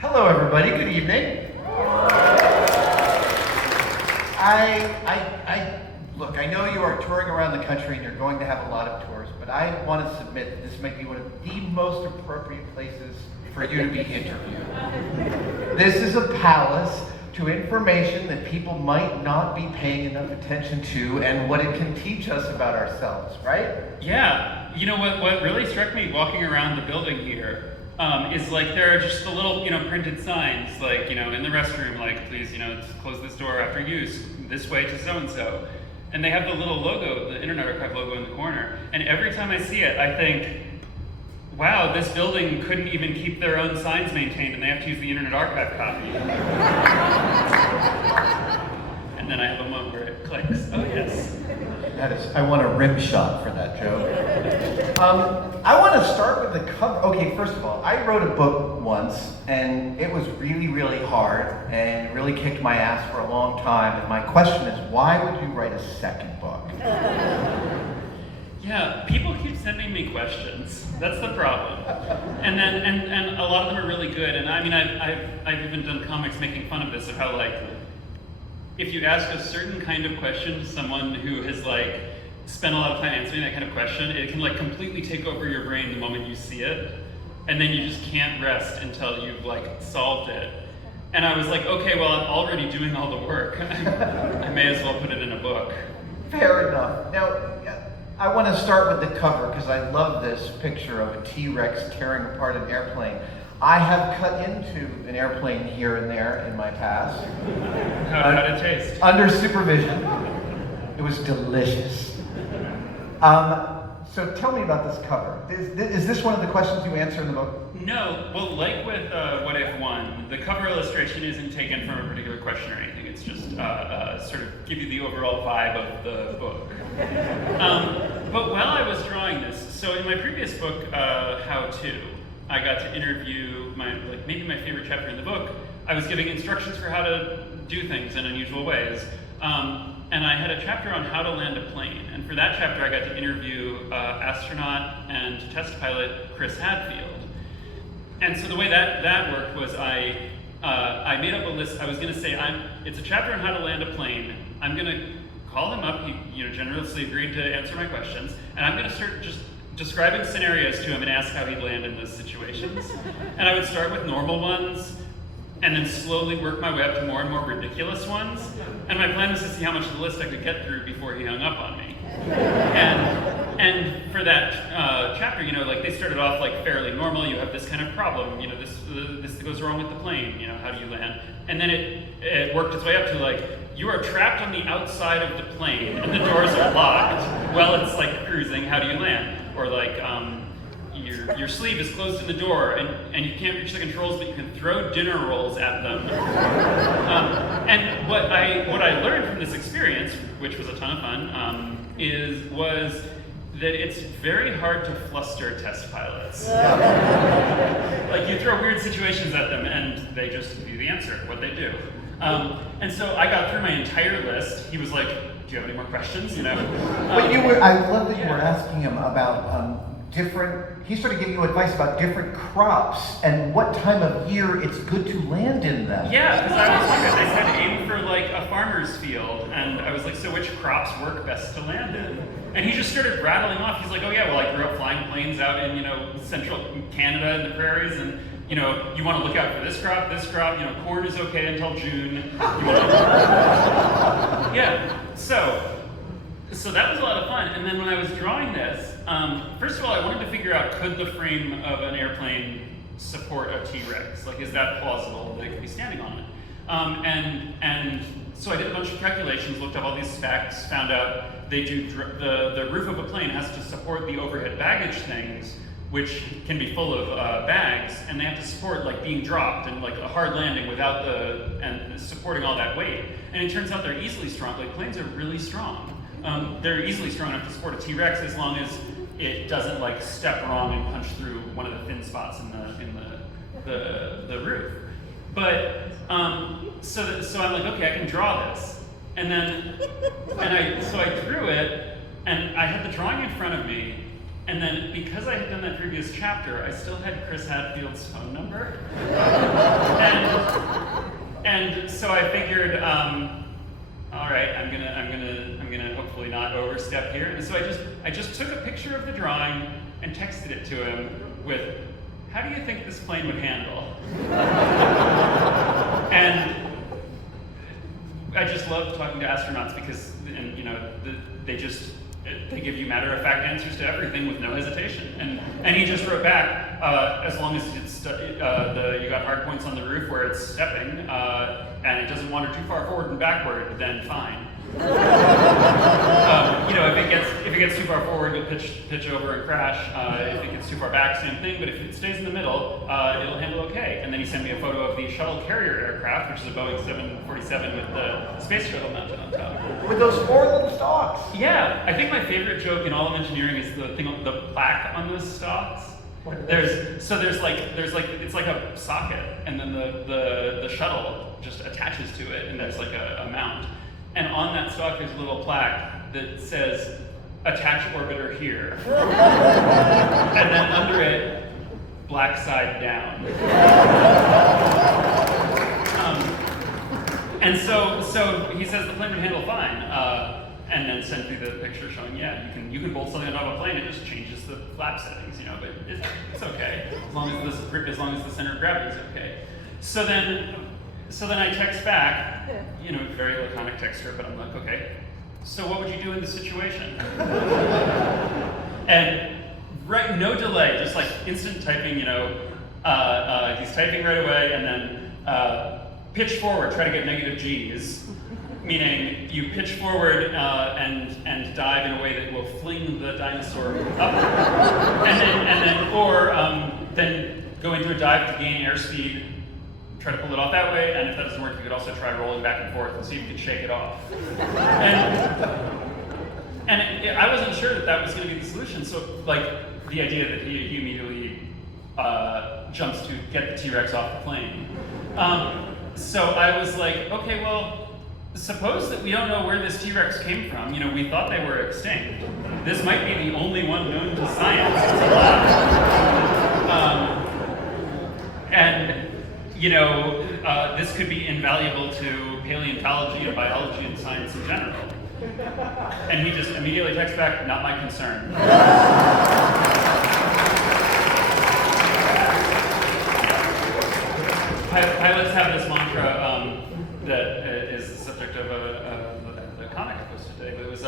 Hello, everybody. Good evening. Look, I know you are touring around the country and you're going to have a lot of tours, but I want to submit that this might be one of the most appropriate places for you to be interviewed. This is a palace to information that people might not be paying enough attention to and what it can teach us about ourselves, right? Yeah. You know what really struck me walking around the building here is like there are just the little, printed signs, like, in the restroom, like, please, close this door after use, this way to so-and-so. And they have the little logo, the Internet Archive logo in the corner. And every time I see it, I think, wow, this building couldn't even keep their own signs maintained and they have to use the Internet Archive copy. And then I have a moment where it clicks. Oh, yes. I want a rim shot for that joke. I want to start with the cover. Okay, first of all, I wrote a book once, and it was really, really hard, and it really kicked my ass for a long time. And my question is, why would you write a second book? Yeah, people keep sending me questions. That's the problem. And a lot of them are really good. And I mean, I've even done comics making fun of this, of how, like, if you ask a certain kind of question to someone who has, like, spent a lot of time answering that kind of question, it can, like, completely take over your brain the moment you see it. And then you just can't rest until you've, like, solved it. And I was like, okay, well, I'm already doing all the work. I may as well put it in a book. Fair enough. Now, I want to start with the cover because I love this picture of a T-Rex tearing apart an airplane. I have cut into an airplane here and there in my past. How did it taste? Under supervision. It was delicious. So tell me about this cover. Is this one of the questions you answer in the book? No. Well, like with What If 1, the cover illustration isn't taken from a particular question or anything. It's just sort of give you the overall vibe of the book. But while I was drawing this, so in my previous book, How To, I got to interview maybe my favorite chapter in the book. I was giving instructions for how to do things in unusual ways. And I had a chapter on how to land a plane. And for that chapter, I got to interview astronaut and test pilot Chris Hadfield. And so the way that worked was I made up a list. I was going to say, it's a chapter on how to land a plane. I'm going to call him up. He generously agreed to answer my questions. And I'm going to start just describing scenarios to him and ask how he'd land in those situations. And I would start with normal ones, and then slowly work my way up to more and more ridiculous ones. And my plan was to see how much of the list I could get through before he hung up on me. And for that chapter, like they started off like fairly normal. You have this kind of problem, this goes wrong with the plane, how do you land? And then it worked its way up to like, you are trapped on the outside of the plane and the doors are locked while it's like cruising, how do you land? Or like, your sleeve is closed in the door and you can't reach the controls, but you can throw dinner rolls at them. And what I learned from this experience, which was a ton of fun, was that it's very hard to fluster test pilots. Like you throw weird situations at them and they just do the answer, what they do. And so I got through my entire list. He was like, do you have any more questions? But I love that you were asking him about he started giving you advice about different crops and what time of year it's good to land in them. Yeah, because I was wondering, they said aim for like a farmer's field, and I was like, so which crops work best to land in? And he just started rattling off. He's like, oh yeah, well I grew up flying planes out in, central Canada in the prairies, and you want to look out for this crop, corn is okay until June. Yeah, so that was a lot of fun. And then when I was drawing this, first of all, I wanted to figure out, could the frame of an airplane support a T-Rex? Like, is that plausible that it could be standing on it? And so I did a bunch of calculations, looked up all these specs, found out they do the roof of a plane has to support the overhead baggage things, which can be full of bags, and they have to support like being dropped and like a hard landing without and supporting all that weight. And it turns out they're easily strong. Like planes are really strong. They're easily strong enough to support a T-Rex as long as it doesn't like step wrong and punch through one of the thin spots in the roof. But so I'm like, okay, I can draw this, so I drew it, and I had the drawing in front of me, And then, because I had done that previous chapter, I still had Chris Hadfield's phone number. and so I figured, all right, I'm gonna hopefully not overstep here. And so I just took a picture of the drawing and texted it to him with, "How do you think this plane would handle?" And I just love talking to astronauts because, they give you matter-of-fact answers to everything with no hesitation. And he just wrote back, as long as you got hard points on the roof where it's stepping, and it doesn't wander too far forward and backward, then fine. If it gets too far forward, it'll pitch over and crash. If it gets too far back, same thing. But if it stays in the middle, it'll handle okay. And then he sent me a photo of the shuttle carrier aircraft, which is a Boeing 747 with the space shuttle mounted on top. With those 4 little stalks. Yeah, I think my favorite joke in all of engineering is the plaque on those stalks. It's like a socket, and then the shuttle just attaches to it, and there's like a mount. And on that stalk, there's a little plaque that says, "Attach orbiter here." And then under it, "Black side down." And so he says the plane would handle fine, and then sent me the picture showing, yeah, you can bolt something on a plane, it just changes the flap settings, but it's okay as long as the center of gravity is okay. So then I text back, very laconic texter, but I'm like, okay, so what would you do in this situation? And no delay, just like instant typing, he's typing right away, and then pitch forward, try to get negative G's, meaning you pitch forward and dive in a way that will fling the dinosaur up, then go into a dive to gain airspeed. Try to pull it off that way, and if that doesn't work, you could also try rolling back and forth and see if you can shake it off. I wasn't sure that was going to be the solution, so the idea that he immediately jumps to get the T-Rex off the plane. So I was like, okay, well, suppose that we don't know where this T-Rex came from. We thought they were extinct. This might be the only one known to science. It's alive. This could be invaluable to paleontology and biology and science in general. And he just immediately texts back, "Not my concern." Pilots have this mantra that is the subject of the comic I posted today. But it was,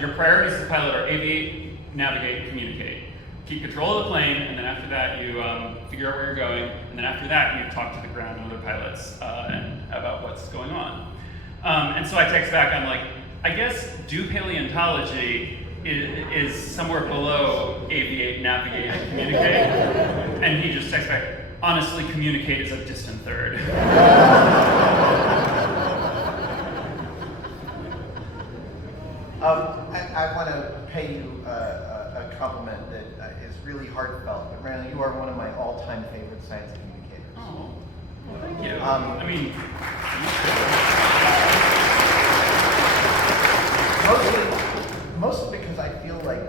your priorities as a pilot are aviate, navigate, communicate. Keep control of the plane, and then after that you figure out where you're going, and then after that you talk to the ground and other pilots and about what's going on. And so I text back, I'm like, I guess do paleontology is somewhere below aviate, navigate, and communicate. And he just texts back, honestly, communicate is a distant third. I want to pay you a compliment that is really heartfelt. But Randall, you are one of my all-time favorite science communicators. Oh, well, thank you. Mostly because I feel like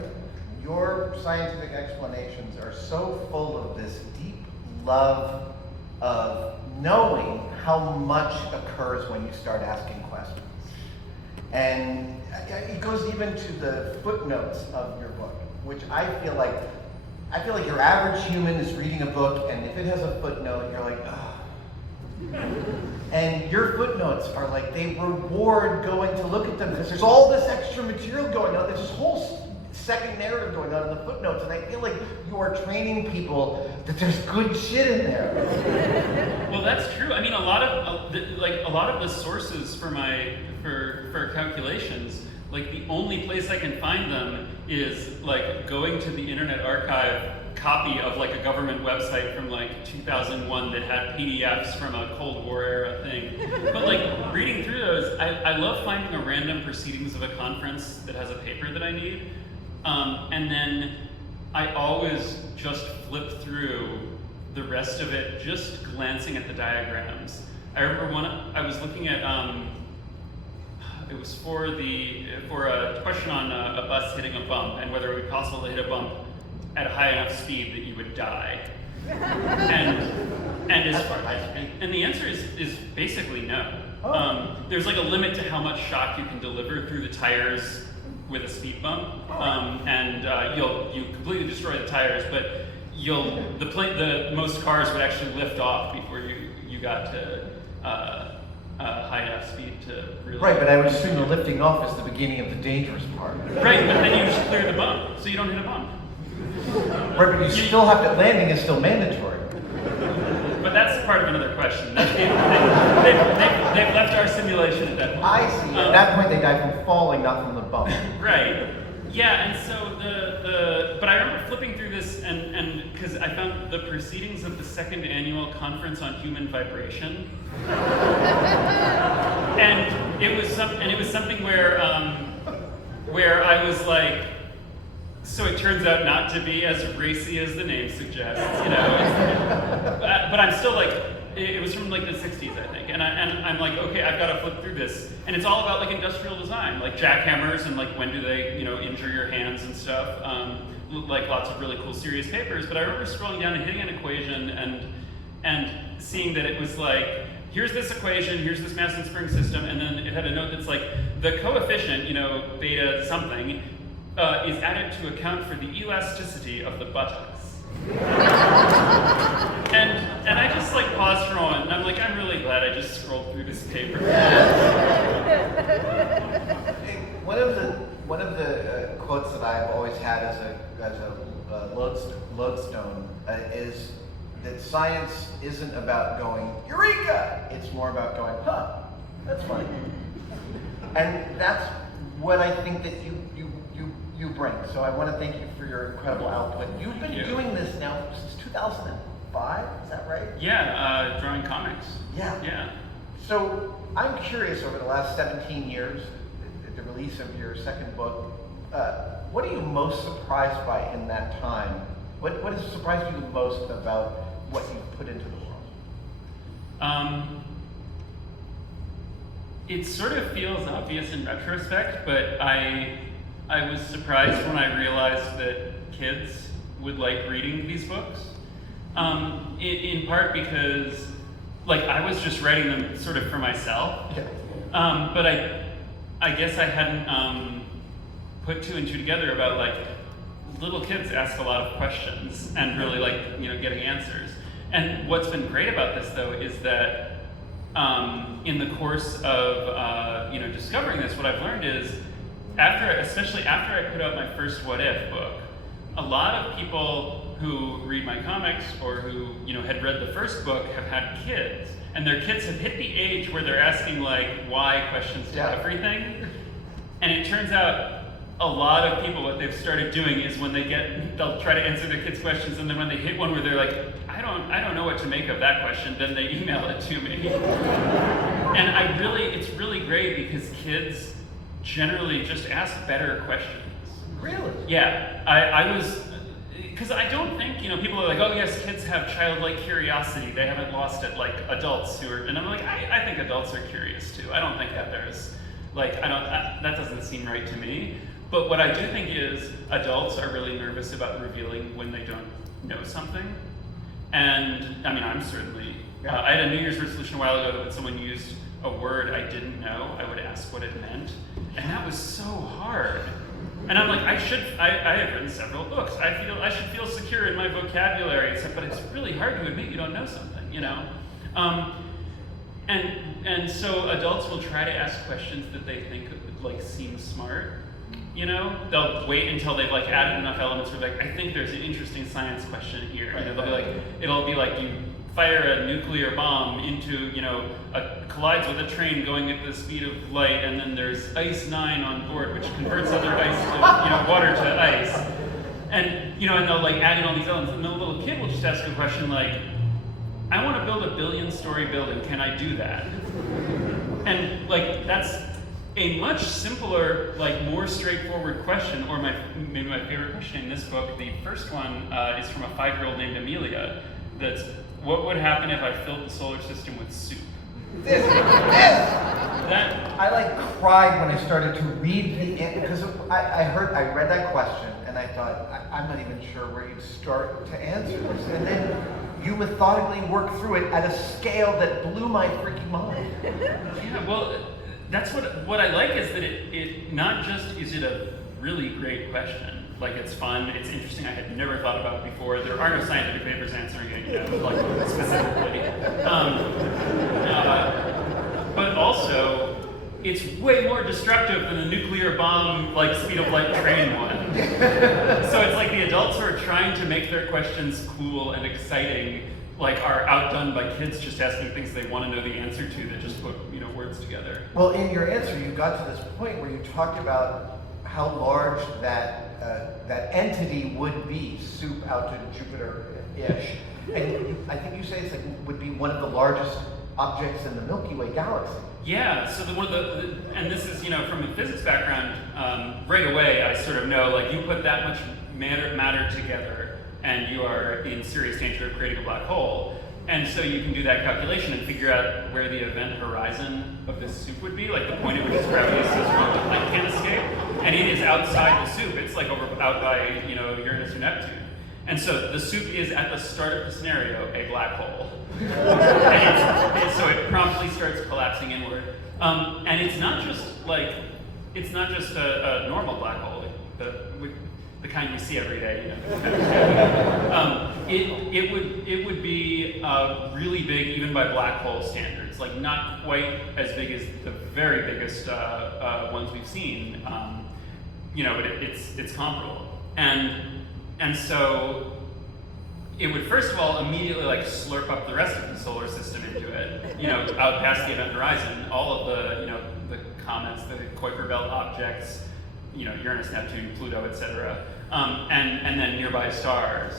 your scientific explanations are so full of this deep love of knowing how much occurs when you start asking questions. And it goes even to the footnotes of your book, which I feel like your average human is reading a book, and if it has a footnote, you're like, ah. And your footnotes are like, they reward going to look at them because there's all this extra material going on. There's this whole second narrative going on in the footnotes, and I feel like you are training people that there's good shit in there. Well, that's true. I mean, a lot of the sources for calculations, like the only place I can find them is like going to the Internet Archive copy of like a government website from like 2001 that had PDFs from a Cold War era thing. But like reading through those, I love finding a random proceedings of a conference that has a paper that I need. And then I always just flip through the rest of it, just glancing at the diagrams. I remember I was looking at it was for a question on a bus hitting a bump and whether it would be possible to hit a bump at a high enough speed that you would die. And the answer is basically no. Oh. There's like a limit to how much shock you can deliver through the tires with a speed bump, and you completely destroy the tires, but the most cars would actually lift off before you got to high enough speed to really. Right, but I would assume the lifting off is the beginning of the dangerous part. Right, but then you just clear the bump, so you don't hit a bump. Right, but you still have to. Landing is still mandatory. But that's part of another question. They've left our simulation at that point. I see. At that point, they die from falling, not from the bump. Right. Yeah, and so but I remember flipping through this and because I found the proceedings of the second annual conference on human vibration, and it was something where I was like, so it turns out not to be as racy as the name suggests, you know. But I'm still like, it was from like the 60s, I think, and I'm like, okay, I've got to flip through this, and it's all about like industrial design, like jackhammers and like when do they, you know, injure your hands and stuff, like lots of really cool serious papers. But I remember scrolling down and hitting an equation and seeing that it was like, here's this equation, here's this mass and spring system, and then it had a note that's like the coefficient, you know, beta something, is added to account for the elasticity of the buttocks. And I just like paused for a moment, and I'm like, I'm really glad I just scrolled through this paper. One of the quotes that I've always had as a lodestone is that science isn't about going eureka. It's more about going, huh, that's funny. And that's what I think that you bring. So I want to thank you for your incredible output. You've been doing this now since 2005, is that right? Yeah, drawing comics. Yeah. So I'm curious, over the last 17 years, the release of your second book, what are you most surprised by in that time? What has surprised you the most about what you've put into the world? It sort of feels obvious in retrospect, but I was surprised when I realized that kids would like reading these books. In part because, like, I was just writing them sort of for myself. But I guess I hadn't put two and two together about, like, little kids ask a lot of questions and really like, you know, getting answers. And what's been great about this, though, is that in the course of you know, discovering this, what I've learned is, especially after I put out my first What If book, a lot of people who read my comics or who, you know, had read the first book have had kids, and their kids have hit the age where they're asking like why questions to everything. And it turns out a lot of people, what they've started doing is when they'll try to answer their kids' questions, and then when they hit one where they're like, I don't know what to make of that question, then they email it to me. And it's really great because kids generally just ask better questions. Really? Yeah, I was, because I don't think, you know, people are like, oh yes, kids have childlike curiosity, they haven't lost it like adults who are, and I'm like, I think adults are curious too. I don't think that there's, like, that doesn't seem right to me. But what I do think is adults are really nervous about revealing when they don't know something. And I mean, I'm certainly, I had a New Year's resolution a while ago that when someone used a word I didn't know, I would ask what it meant. And that was so hard. And I'm like, I have written several books. I should feel secure in my vocabulary, but it's really hard to admit you don't know something, you know? And so adults will try to ask questions that they think like seem smart. You know, they'll wait until they've like added enough elements where like, I think there's an interesting science question here. You know, they'll be like, it'll be like you fire a nuclear bomb into, you know, collides with a train going at the speed of light, and then there's ice 9 on board, which converts other ice to, you know, water to ice. And, you know, and they'll like add in all these elements, and the little kid will just ask a question like, I want to build a 1 billion-story building, can I do that? And like, that's a much simpler, like more straightforward question, or maybe my favorite question in this book, the first one is from a 5-year-old named Amelia, that's, what would happen if I filled the solar system with soup? This. I like cried when I started to read the, because I read that question and I thought, I'm not even sure where you'd start to answer this. And then you methodically worked through it at a scale that blew my freaking mind. Yeah, well, that's what I like is that it not just is it a really great question. Like, it's fun, it's interesting, I had never thought about it before. There are no scientific papers answering it, like, specifically. But also, it's way more destructive than the nuclear bomb, like, speed of light train one. So it's like the adults who are trying to make their questions cool and exciting, like, are outdone by kids just asking things they want to know the answer to that just put, words together. Well, in your answer, you got to this point where you talked about how large that entity would be, soup out to Jupiter-ish. And I think you say it's would be one of the largest objects in the Milky Way galaxy. Yeah, so and this is, from a physics background, right away I sort of know, like, you put that much matter together and you are in serious danger of creating a black hole. And so you can do that calculation and figure out where the event horizon of this soup would be, like the point at which its gravity is so strong that light can't escape. And it is outside the soup. It's like out by, Uranus or Neptune. And so the soup is at the start of the scenario a black hole. And so it promptly starts collapsing inward. And it's not just a normal black hole, the kind we see every day. It would be really big even by black hole standards, like not quite as big as the very biggest ones we've seen. But it's comparable. And so it would first of all immediately slurp up the rest of the solar system into it, out past the event horizon, all of the comets, the Kuiper Belt objects, Uranus, Neptune, Pluto, etc., and then nearby stars.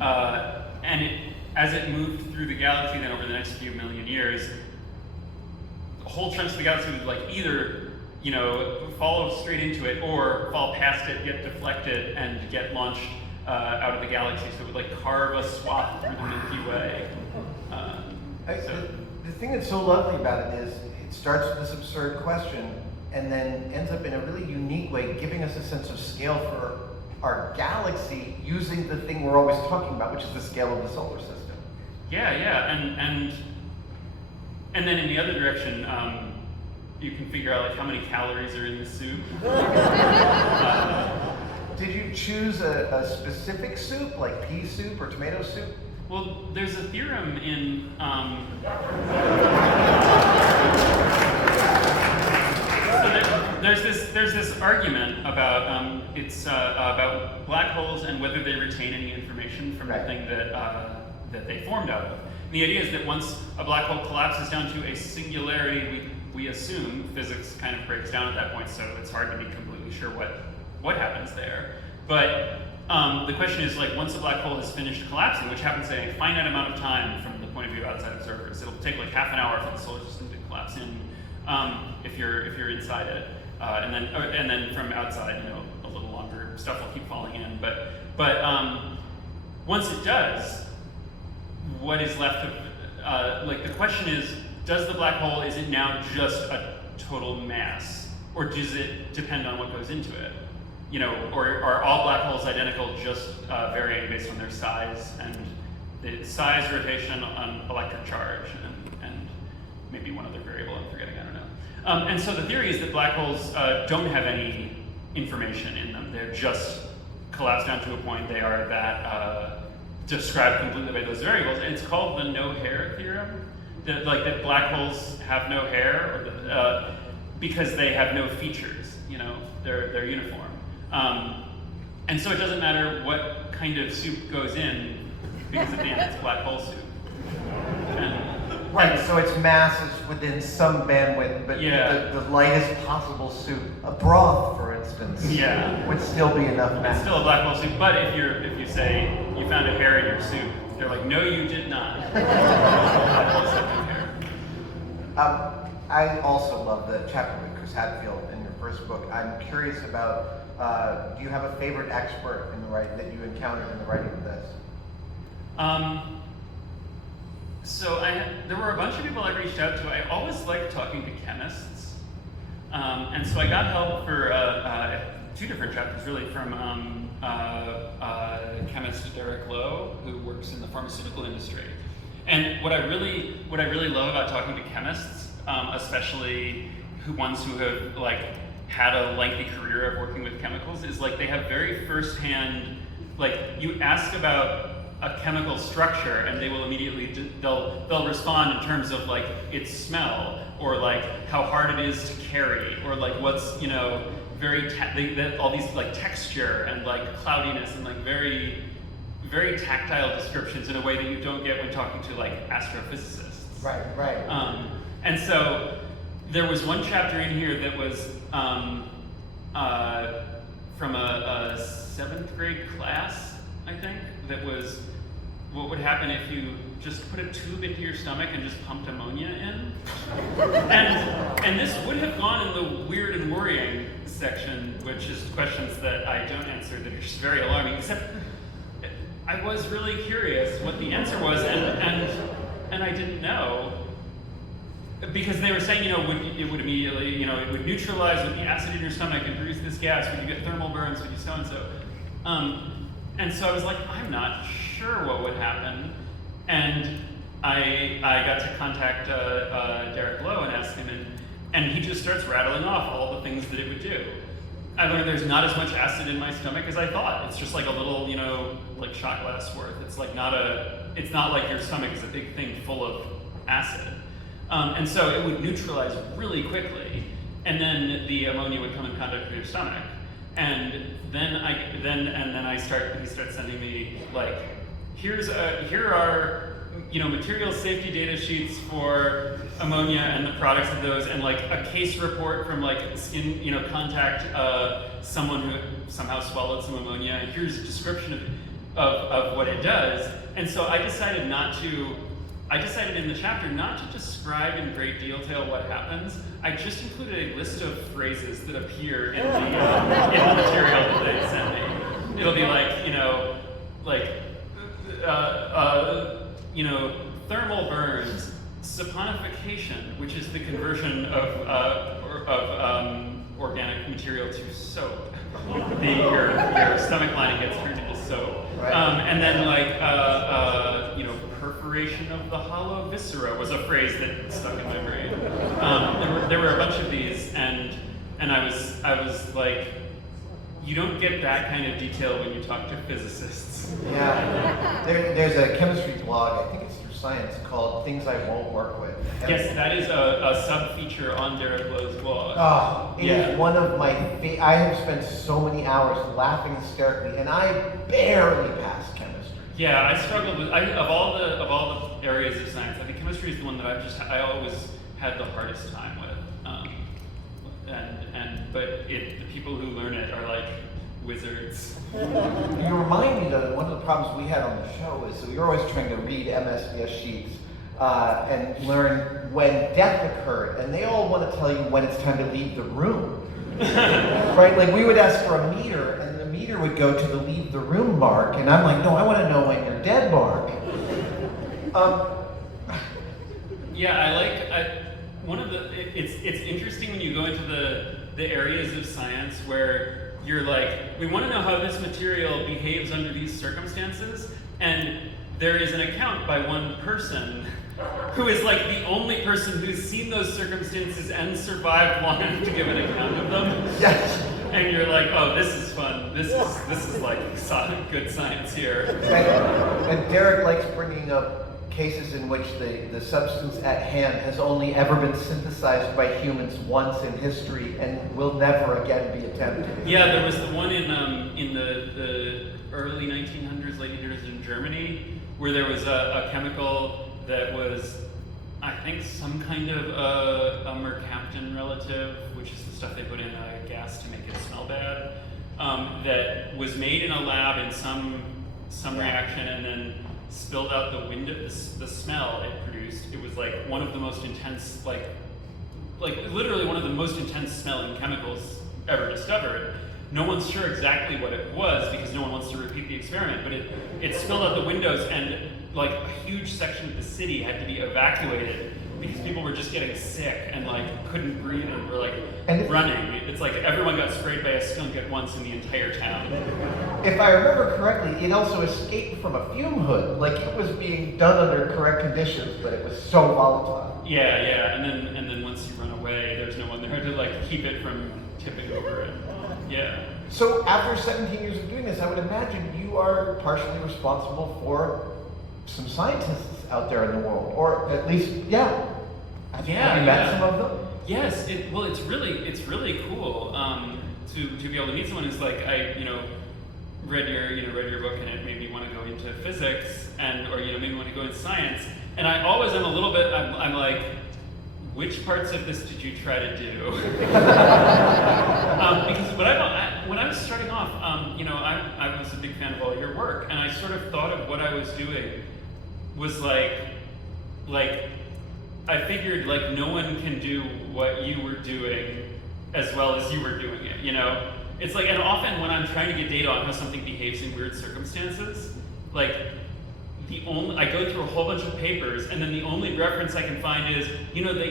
As it moved through the galaxy, then over the next few million years, whole chunks of the galaxy would either follow straight into it or fall past it, get deflected, and get launched out of the galaxy. So it would carve a swath through the Milky Way. The thing that's so lovely about it is it starts with this absurd question and then ends up in a really unique way, giving us a sense of scale for our galaxy using the thing we're always talking about, which is the scale of the solar system. Yeah, and then in the other direction, you can figure out how many calories are in the soup. Did you choose a specific soup, like pea soup or tomato soup? Well, there's a theorem in there's this argument about about black holes and whether they retain any information from the thing that they formed out of. And the idea is that once a black hole collapses down to a singularity, we assume physics kind of breaks down at that point, so it's hard to be completely sure what happens there. But the question is, once a black hole has finished collapsing, which happens in a finite amount of time from the point of view of outside observers, it'll take half an hour for the solar system to collapse in if you're inside it, and then from outside, a little longer stuff will keep falling in. But once it does, what is left of the question is, does the black hole, is it now just a total mass, or does it depend on what goes into it? Or are all black holes identical, just varying based on their size and the size, rotation, on electric charge, and maybe one other variable I'm forgetting, I don't know. And so the theory is that black holes don't have any information in them. They're just collapsed down to a point. They are that described completely by those variables. And it's called the no-hair theorem. That black holes have no hair, or because they have no features. They're uniform. And so it doesn't matter what kind of soup goes in, because at the end it's black hole soup. Right, so its mass is within some bandwidth, but the lightest possible soup, a broth, for instance, would still be enough mass. It's still a black hole soup, but if you say you found a hair in your soup, they're like, no, you did not. Black holes have no hair. I also love the chapter with Chris Hadfield in your first book. I'm curious about, do you have a favorite expert in the writing that you encountered in the writing of this? So there were a bunch of people I reached out to. I always liked talking to chemists. And so I got help for 2 different chapters, really, from chemist Derek Lowe, who works in the pharmaceutical industry. And what I really love about talking to chemists, especially ones who have like had a lengthy career of working with chemicals, is like they have very firsthand, like you ask about a chemical structure and they will immediately they'll respond in terms of like its smell, or like how hard it is to carry, or like what's, you know, all these like texture and like cloudiness and like very tactile descriptions in a way that you don't get when talking to like astrophysicists. Right. And so there was one chapter in here that was from a 7th grade class, I think, that was what would happen if you just put a tube into your stomach and just pumped ammonia in. And this would have gone in the weird and worrying section, which is questions that I don't answer that are just very alarming, except I was really curious what the answer was, and I didn't know, because they were saying, you know, it would immediately, you know, it would neutralize with the acid in your stomach and produce this gas. Would you get thermal burns? Would you so and so? And so I was like, I'm not sure what would happen, and I got to contact Derek Lowe and ask him, and he just starts rattling off all the things that it would do. I learned there's not as much acid in my stomach as I thought. It's just like a little, you know, like shot glass worth. It's like it's not like your stomach is a big thing full of acid. And so it would neutralize really quickly, and then the ammonia would come in contact with your stomach. And then he starts sending me like, here are, you know, materials safety data sheets for ammonia and the products of those, and like a case report from like skin, you know, contact someone who somehow swallowed some ammonia, and here's a description of what it does. And so I decided in the chapter not to describe in great detail what happens. I just included a list of phrases that appear in the material that they send me. It'll be like, you know, thermal burns, saponification, which is the conversion of organic material to soap. Your stomach lining gets turned into soap. Right. And then perforation of the hollow viscera was a phrase that stuck in my brain. There were a bunch of these, and I was like, you don't get that kind of detail when you talk to physicists. Yeah, there's a chemistry blog, I think it's through Science, called Things I Won't Work With. Yes, that is a sub-feature on Derek Lowe's blog. Oh, it is one of my I have spent so many hours laughing hysterically, and I barely passed chemistry. Yeah, I struggled with, of all the areas of science, I think chemistry is the one that I always had the hardest time with. But the people who learn it are like wizards. You remind me that one of the problems we had on the show is that we were always trying to read MSDS sheets and learn when death occurred, and they all want to tell you when it's time to leave the room. Right? Like we would ask for a meter, and the meter would go to the leave the room mark, and I'm like, no, I want to know when you're dead mark. It's interesting when you go into the areas of science where you're like, we want to know how this material behaves under these circumstances, and there is an account by one person who is like the only person who's seen those circumstances and survived long enough to give an account of them. Yes. And you're like, oh, this is fun. This is like good science here. And Derek likes bringing up cases in which the substance at hand has only ever been synthesized by humans once in history and will never again be attempted. Yeah, there was the one in the early 1900s, late 1800s in Germany, where there was a chemical that was, I think, some kind of a mercaptan relative, which is the stuff they put in a gas to make it smell bad, that was made in a lab in some reaction and then spilled out the window. The smell it produced, it was like one of the most intense, like literally one of the most intense smelling chemicals ever discovered. No one's sure exactly what it was because no one wants to repeat the experiment, but it spilled out the windows, and like a huge section of the city had to be evacuated because people were just getting sick and like couldn't breathe and were like running. It's like everyone got sprayed by a skunk at once in the entire town. If I remember correctly, it also escaped from a fume hood. Like it was being done under correct conditions, but it was so volatile. Yeah, and then once you run away, there's no one there to like keep it from tipping over. And yeah. So after 17 years of doing this, I would imagine you are partially responsible for some scientists out there in the world, or at least, Have you met some of them? Yes. It's really cool to be able to meet someone who's like, I read your book and it made me want to go into physics or made me want to go into science. And I always am a little bit. I'm like, which parts of this did you try to do? Because when I was starting off, I was a big fan of all your work, and I sort of thought of what I was doing was like I figured like no one can do what you were doing as well as you were doing it. It's like, and often when I'm trying to get data on how something behaves in weird circumstances, like I go through a whole bunch of papers, and then the only reference I can find is,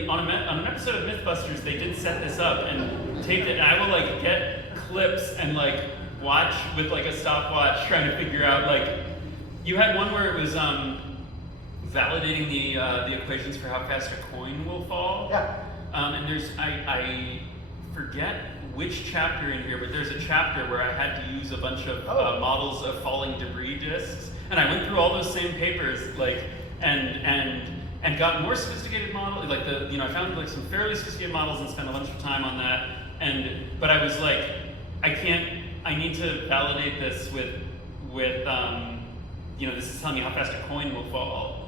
on an episode of Mythbusters, they did set this up and taped it, and I will like get clips and like watch with like a stopwatch trying to figure out like, you had one where it was validating the equations for how fast a coin will fall. Yeah. And I forget which chapter in here, but there's a chapter where I had to use a bunch of models of falling debris disks. And I went through all those same papers, like, and got more sophisticated models. Like I found like some fairly sophisticated models and spent a bunch of time on that. But I was like, I need to validate this with this is telling me how fast a coin will fall.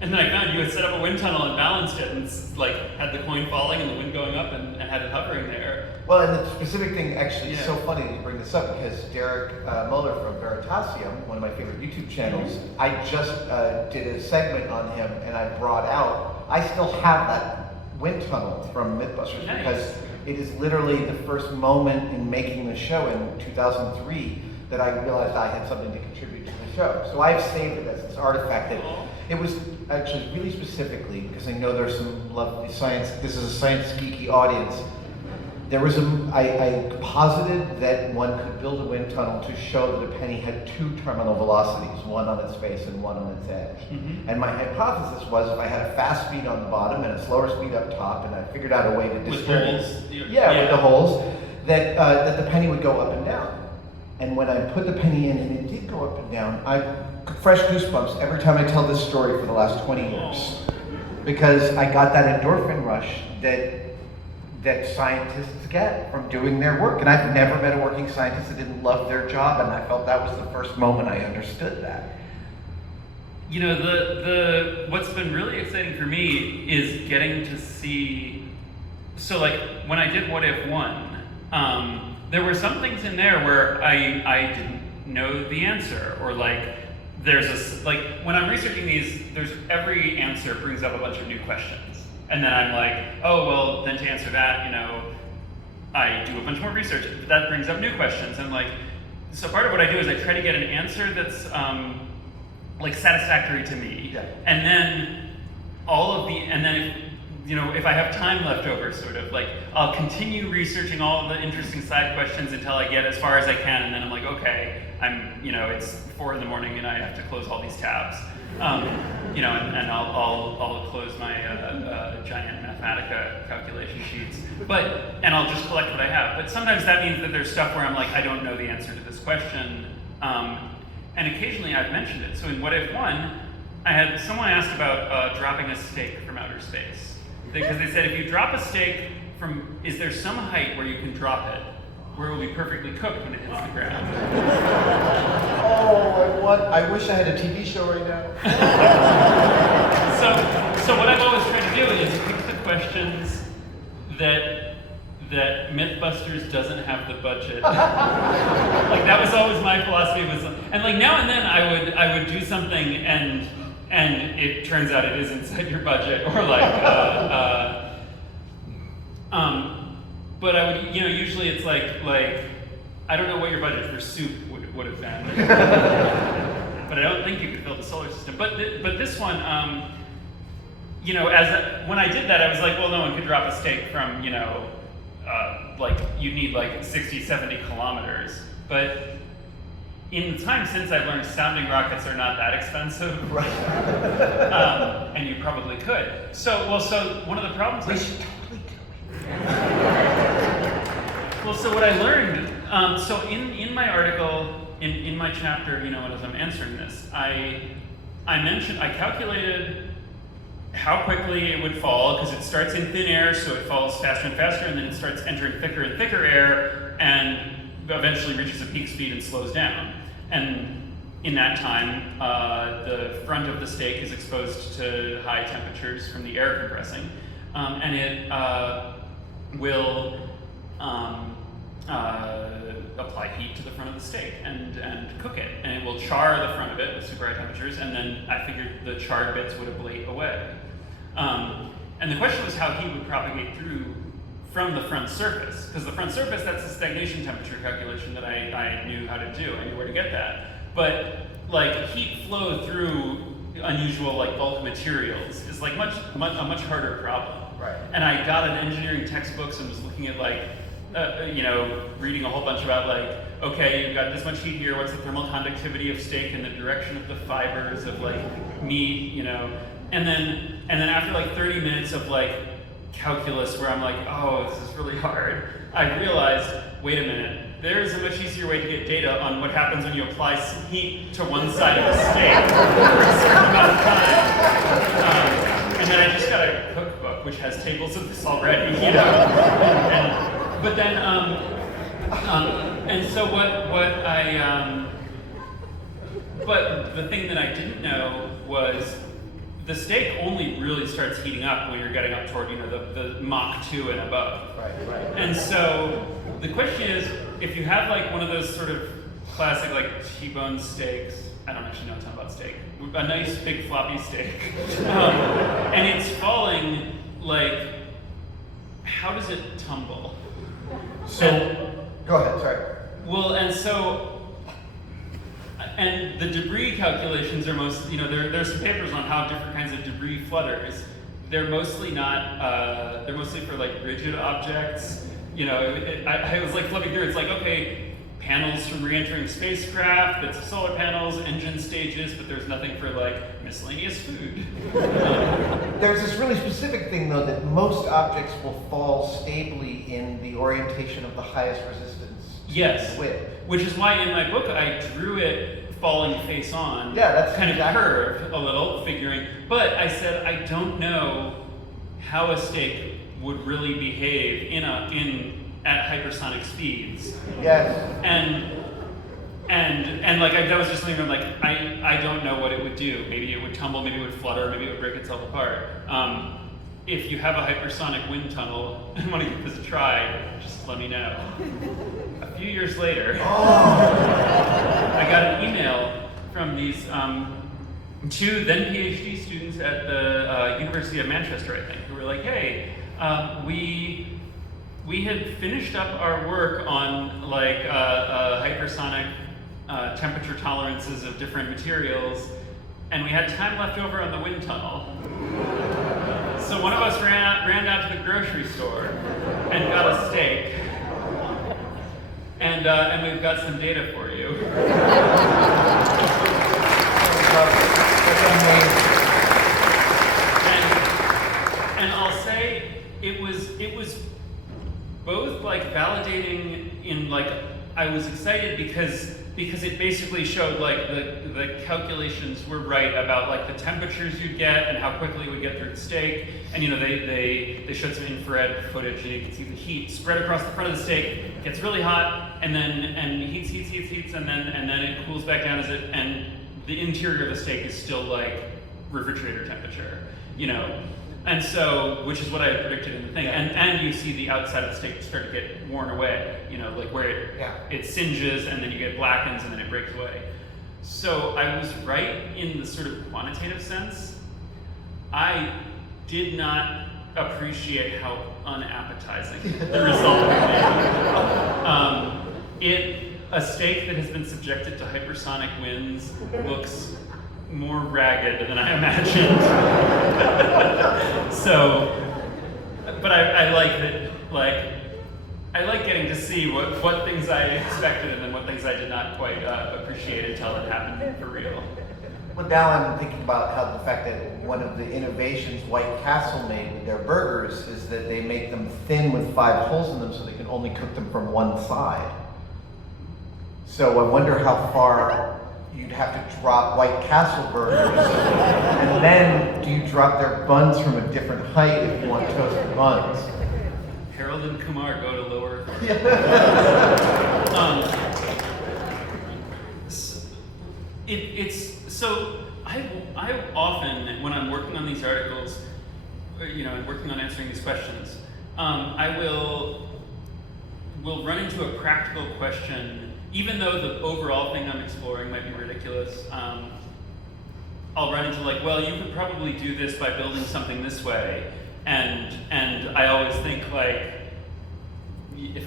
And then I found you had set up a wind tunnel and balanced it, and like had the coin falling and the wind going up, and had it hovering there. Well, and the specific thing actually is so funny that you bring this up, because Derek Muller from Veritasium, one of my favorite YouTube channels, I just did a segment on him, and I brought out, I still have that wind tunnel from Mythbusters, because it is literally the first moment in making the show in 2003 that I realized I had something to contribute to the show. So I've saved it as this artifact that it was actually really specifically, because I know there's some lovely science, this is a science geeky audience. There was I posited that one could build a wind tunnel to show that a penny had two terminal velocities, one on its face and one on its edge. Mm-hmm. And my hypothesis was if I had a fast speed on the bottom and a slower speed up top, and I figured out a way to distribute, with the holes, that the penny would go up and down. And when I put the penny in and it did go up and down, I fresh goosebumps every time I tell this story for the last 20 years. Because I got that endorphin rush that scientists get from doing their work. And I've never met a working scientist that didn't love their job, and I felt that was the first moment I understood that. What's been really exciting for me is getting to see, so like when I did What If 1, there were some things in there where I didn't know the answer, or like when I'm researching these, every answer brings up a bunch of new questions. And then I'm like, oh, well, then to answer that, I do a bunch more research. That brings up new questions. And like, so part of what I do is I try to get an answer that's like satisfactory to me. Yeah. And then if I have time left over, sort of like, I'll continue researching all of the interesting side questions until I get as far as I can. And then I'm like, okay, it's 4 a.m. and I have to close all these tabs. And I'll close my giant Mathematica calculation sheets, and I'll just collect what I have. But sometimes that means that there's stuff where I'm like, I don't know the answer to this question, and occasionally I've mentioned it. So in What If 1, I had someone asked about dropping a steak from outer space, because they said if you drop a steak is there some height where you can drop it where it will be perfectly cooked when it hits the ground? I wish I had a TV show right now. So what I've always tried to do is pick the questions that Mythbusters doesn't have the budget. Like that was always my philosophy, and like now and then I would do something and it turns out it is inside your budget, or like but I would, usually it's like I don't know what your budget for soup would have been. but I don't think you could build a solar system. But this one, when I did that, I was like, well, no one could drop a steak from, like you need like 60, 70 kilometers. But in the time since, I've learned sounding rockets are not that expensive. Right. And you probably could. So one of the problems. We should totally do it. Well, so what I learned, so in my article, in my chapter, as I'm answering this, I calculated how quickly it would fall, because it starts in thin air, so it falls faster and faster, and then it starts entering thicker and thicker air, and eventually reaches a peak speed and slows down. And in that time, the front of the steak is exposed to high temperatures from the air compressing, and it will apply heat to the front of the steak and cook it, and it will char the front of it with super high temperatures, and then I figured the charred bits would ablate away. And the question was how heat would propagate through from the front surface, because the front surface, that's the stagnation temperature calculation that I knew how to do. I knew where to get that. But like heat flow through unusual like bulk materials is like a much harder problem. Right. And I got an engineering textbooks and was looking at like reading a whole bunch about like, okay, you've got this much heat here, what's the thermal conductivity of steak in the direction of the fibers of like meat, and then after like 30 minutes of like calculus where I'm like, oh, this is really hard, I realized, wait a minute, there's a much easier way to get data on what happens when you apply heat to one side of the steak for a certain amount of time. And then I just got a cookbook which has tables of this already, But then, and so but the thing that I didn't know was the steak only really starts heating up when you're getting up toward, the Mach 2 and above. Right. And so the question is, if you have like one of those sort of classic like T-bone steaks, I don't actually know a ton about steak, a nice big floppy steak, and it's falling, like, how does it tumble? So, go ahead, sorry. Well, and the debris calculations are there's some papers on how different kinds of debris flutters. They're mostly not, they're mostly for like rigid objects. I was like flipping through, it's like, okay, panels from re-entering spacecraft, bits of solar panels, engine stages, but there's nothing for like miscellaneous food. There's this really specific thing though, that most objects will fall stably in the orientation of the highest resistance. Yes, width. Which is why in my book I drew it falling face on. Yeah, that's kind exactly. of curved a little, figuring. But I said I don't know how a steak would really behave at hypersonic speeds. Yes. And like that was just something where I'm like, I don't know what it would do. Maybe it would tumble, maybe it would flutter, maybe it would break itself apart. If you have a hypersonic wind tunnel and want to give this a try, just let me know. A few years later, I got an email from these two then PhD students at the University of Manchester, I think, who were like, hey, we had finished up our work on like hypersonic temperature tolerances of different materials, and we had time left over on the wind tunnel. So one of us ran out to the grocery store and got a steak, and we've got some data for you. That's amazing. And I'll say it was both like validating in like I was excited because it basically showed like the calculations were right about like the temperatures you'd get and how quickly it would get through the steak. And they showed some infrared footage and you can see the heat spread across the front of the steak, gets really hot, and heats, and then it cools back down and the interior of the steak is still like refrigerator temperature, And so, which is what I had predicted in the thing, and you see the outside of the steak start to get worn away, like where it singes and then you get blackens and then it breaks away. So I was right in the sort of quantitative sense. I did not appreciate how unappetizing the result would be. a steak that has been subjected to hypersonic winds looks more ragged than I imagined. So, but I like that, I like getting to see what things I expected and then what things I did not quite appreciate until it happened for real. Well, now I'm thinking about how the fact that one of the innovations White Castle made with their burgers is that they make them thin with 5 holes in them so they can only cook them from one side. So I wonder how far you'd have to drop White Castle burgers. And then do you drop their buns from a different height if you want toasted buns? Harold and Kumar go to lower. So I often, when I'm working on these articles, and working on answering these questions, I will run into a practical question, even though the overall thing I'm exploring might be ridiculous. I'll run into well, you could probably do this by building something this way, and I always think if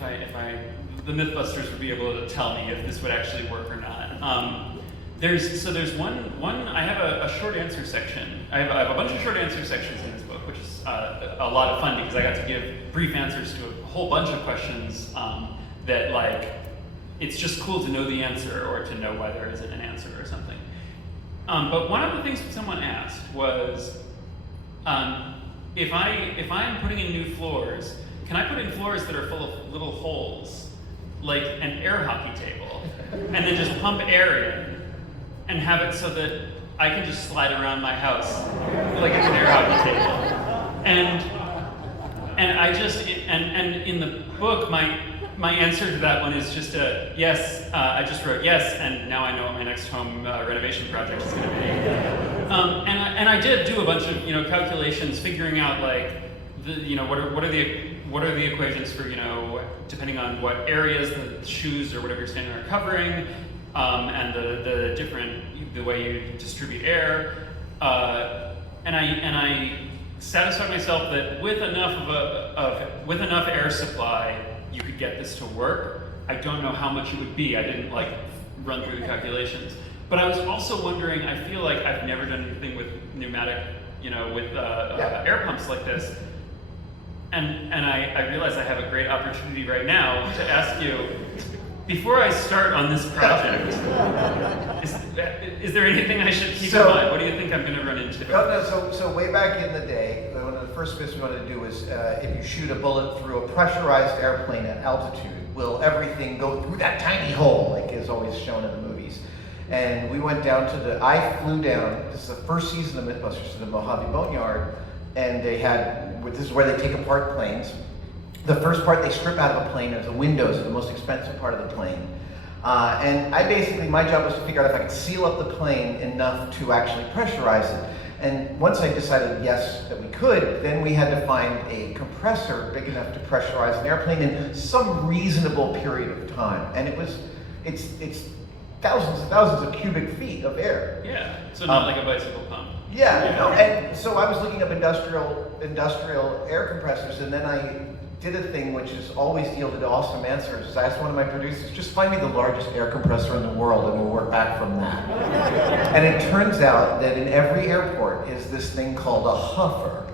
the Mythbusters would be able to tell me if this would actually work or not. There's one. I have a short answer section. I have a bunch of short answer sections in this book, which is a lot of fun because I got to give brief answers to a whole bunch of questions that it's just cool to know the answer or to know why there isn't an answer or something. But one of the things that someone asked was, if I'm putting in new floors, can I put in floors that are full of little holes, like an air hockey table, and then just pump air in and have it so that I can just slide around my house like it's an air hockey table? And in the book, my answer to that one is just a yes. I just wrote yes, and now I know what my next home renovation project is going to be. And I did do a bunch of calculations, figuring out what are the equations for depending on what areas the shoes or whatever you're standing are covering, and the way you distribute air, and I satisfied myself that with enough air supply, you could get this to work. I don't know how much it would be. I didn't run through the calculations. But I was also wondering, I feel like I've never done anything with pneumatic, air pumps like this. And I realize I have a great opportunity right now to ask you, before I start on this project, is there anything I should keep in mind? What do you think I'm going to run into? So way back in the day, one of the first bits we wanted to do was if you shoot a bullet through a pressurized airplane at altitude, will everything go through that tiny hole, like is always shown in the movies? And we went down to I flew down, this is the first season of Mythbusters, to the Mojave Boneyard, and this is where they take apart planes. The first part they strip out of a plane is the windows, are the most expensive part of the plane. And my job was to figure out if I could seal up the plane enough to actually pressurize it. And once I decided yes, that we could, then we had to find a compressor big enough to pressurize an airplane in some reasonable period of time. And it's thousands and thousands of cubic feet of air. Yeah, so not like a bicycle pump. Yeah, no, and so I was looking up industrial air compressors, and then I did a thing which has always yielded awesome answers. I asked one of my producers, just find me the largest air compressor in the world and we'll work back from that. And it turns out that in every airport is this thing called a huffer.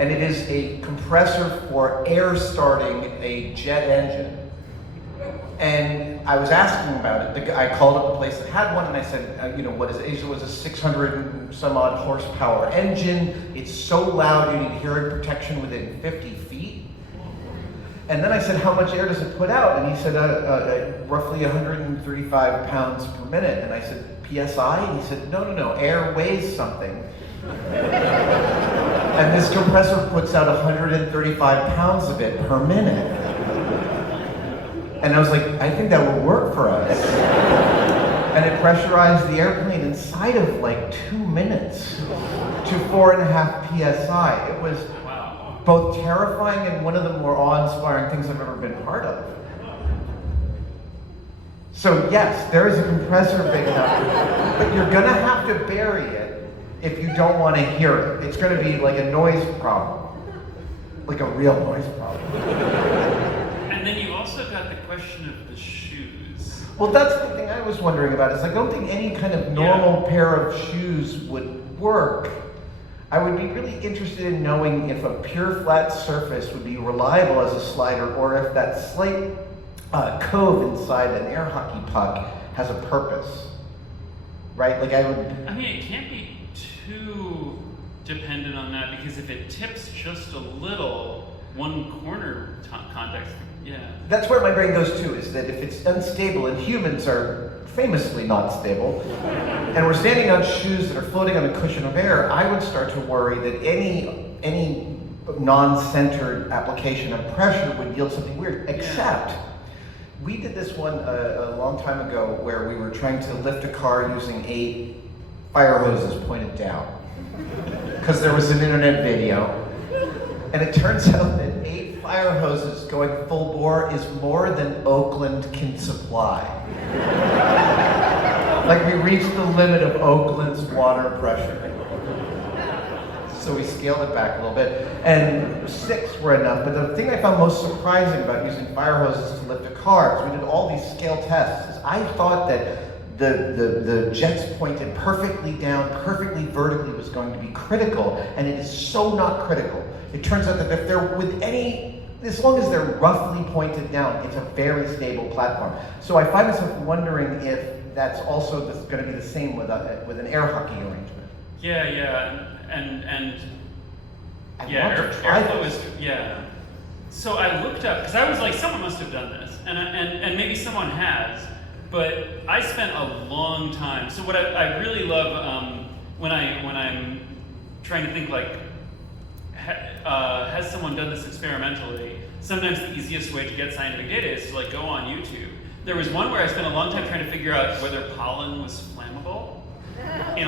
And it is a compressor for air starting a jet engine. And I was asking about it. I called up the place that had one and I said, what is it? It was a 600 and some odd horsepower engine. It's so loud you need hearing protection within 50 feet. And then I said, how much air does it put out? And he said, roughly 135 pounds per minute. And I said, PSI? And he said, no, air weighs something. And this compressor puts out 135 pounds of it per minute. And I was like, I think that will work for us. And it pressurized the airplane inside of 2 minutes to 4.5 PSI. It was both terrifying and one of the more awe-inspiring things I've ever been part of. So yes, there is a compressor big enough, but you're gonna have to bury it if you don't want to hear it. It's gonna be like a noise problem, like a real noise problem. And then you also got the question of the shoes. Well, that's the thing I was wondering about. Is I don't think any kind of normal pair of shoes would work. I would be really interested in knowing if a pure flat surface would be reliable as a slider, or if that slight cove inside an air hockey puck has a purpose. Right? Like I mean, it can't be too dependent on that, because if it tips just a little, one corner context, yeah. That's where my brain goes to, is that if it's unstable, and humans are famously not stable, and we're standing on shoes that are floating on a cushion of air, I would start to worry that any non-centered application of pressure would yield something weird, except we did this one a long time ago where we were trying to lift a car using 8 fire hoses pointed down, because there was an internet video, and it turns out that 8 fire hoses going full bore is more than Oakland can supply. Like, we reached the limit of Oakland's water pressure. So we scaled it back a little bit, and 6 were enough. But the thing I found most surprising about using fire hoses to lift a car, because we did all these scale tests, is I thought that the jets pointed perfectly down, perfectly vertically was going to be critical, and it is so not critical. It turns out that if they're as long as they're roughly pointed down, it's a very stable platform. So I find myself wondering if that's also going to be the same with an air hockey arrangement. Yeah, and airflow is, So I looked up, because I was like, someone must have done this, and maybe someone has, but I spent a long time. So what I really love when I'm trying to think, like, has someone done this experimentally? Sometimes the easiest way to get scientific data is to, like, go on YouTube. There was one where I spent a long time trying to figure out whether pollen was flammable in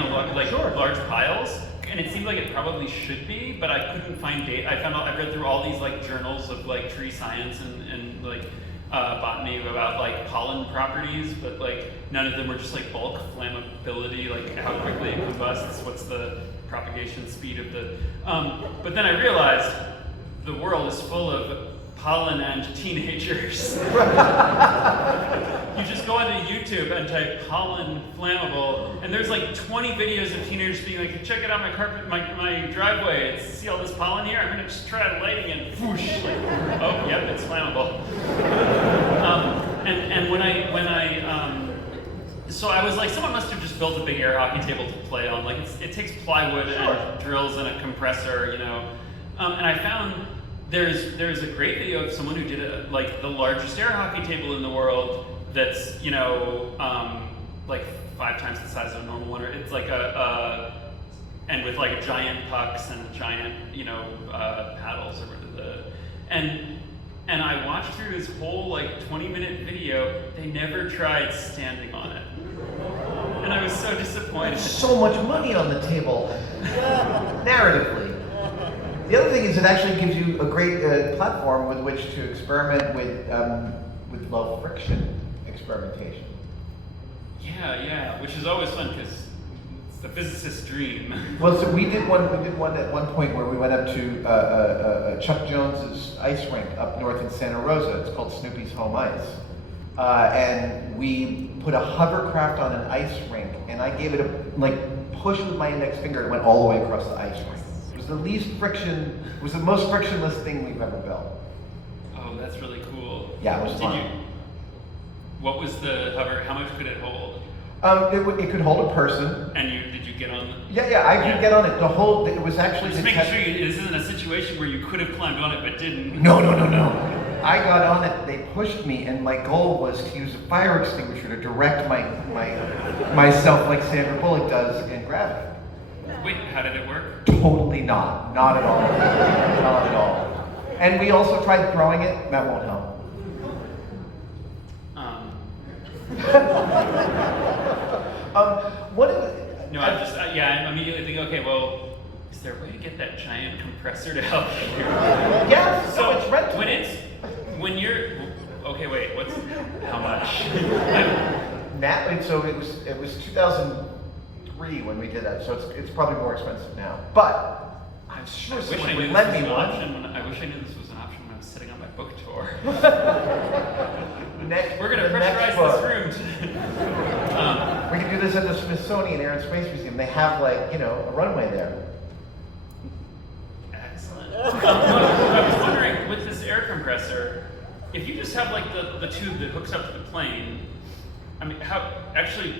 large piles, and it seemed like it probably should be, but I couldn't find data. I read through all these, like, journals of, like, tree science and botany about, like, pollen properties, but, like, none of them were just, like, bulk flammability, like how quickly it combusts, what's the propagation speed of the. But then I realized the world is full of pollen and teenagers. You just go onto YouTube and type pollen flammable, and there's like 20 videos of teenagers being like, check it out, my driveway, see all this pollen here? I'm gonna just try lighting and whoosh, like, oh, yep, it's flammable. So I was like, someone must have just built a big air hockey table to play on. Like, it takes plywood and drills and a compressor, you know. And I found there's a great video of someone who did like the largest air hockey table in the world. That's, you know, like 5 times the size of a normal one. It's like and with like giant pucks and giant, you know, paddles or whatever. And I watched through his whole like 20-minute video. They never tried standing on it. And I was so disappointed. There's so much money on the table, narratively. The other thing is it actually gives you a great platform with which to experiment with low friction experimentation. Yeah, which is always fun because it's the physicist's dream. Well, so we did one at one point where we went up to Chuck Jones's ice rink up north in Santa Rosa. It's called Snoopy's Home Ice. And we put a hovercraft on an ice rink, and I gave it a push with my index finger. It went all the way across the ice rink. It was the least friction. It was the most frictionless thing we've ever built. Oh, that's really cool. Yeah, it was fun. What was the hover? How much could it hold? It could hold a person. And did you get on? Yeah, I could get on it. It was actually. Just making sure this isn't a situation where you could have climbed on it but didn't. No. I got on it. They pushed me, and my goal was to use a fire extinguisher to direct myself like Sandra Bullock does in Gravity. Wait, how did it work? Totally not. Not at all. Not at all. And we also tried throwing it. That won't help. One of the. No, I'm immediately thinking, okay, well, is there a way to get that giant compressor to help you? Yeah, so it's rental. Okay, wait, how much? So it was 2003 when we did that, so it's probably more expensive now. But I'm sure someone would lend me one. I wish I knew this was an option when I was sitting on my book tour. We're We're gonna pressurize this room. We can do this at the Smithsonian Air and Space Museum. They have a runway there. Excellent. I was wondering, with this air compressor, if you just have like the tube that hooks up to the plane, I mean, how actually,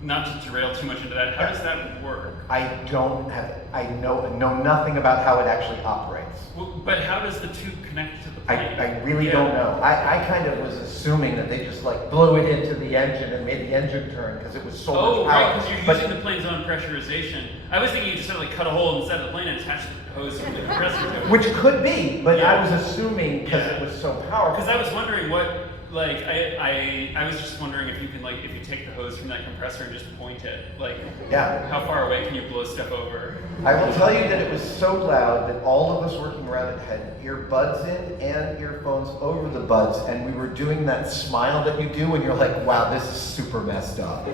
not to derail too much into that, how does that work? I know nothing about how it actually operates. Well, but how does the tube connect to the plane? I really don't know. I kind of was assuming that they just blew it into the engine and made the engine turn because it was so much power. Oh, right, because you're using the plane's own pressurization. I was thinking you just had to cut a hole inside of the plane and attach the hose from the compressor to it. Which could be, but Yeah. I was assuming because it was so powerful. Because I was wondering what, I was just wondering if you can, if you take the hose from that compressor and just point it, Yeah. how far away can you blow stuff over? I will tell you that it was so loud that all of us working around it had earbuds in and earphones over the buds, and we were doing that smile that you do when you're like, wow, this is super messed up.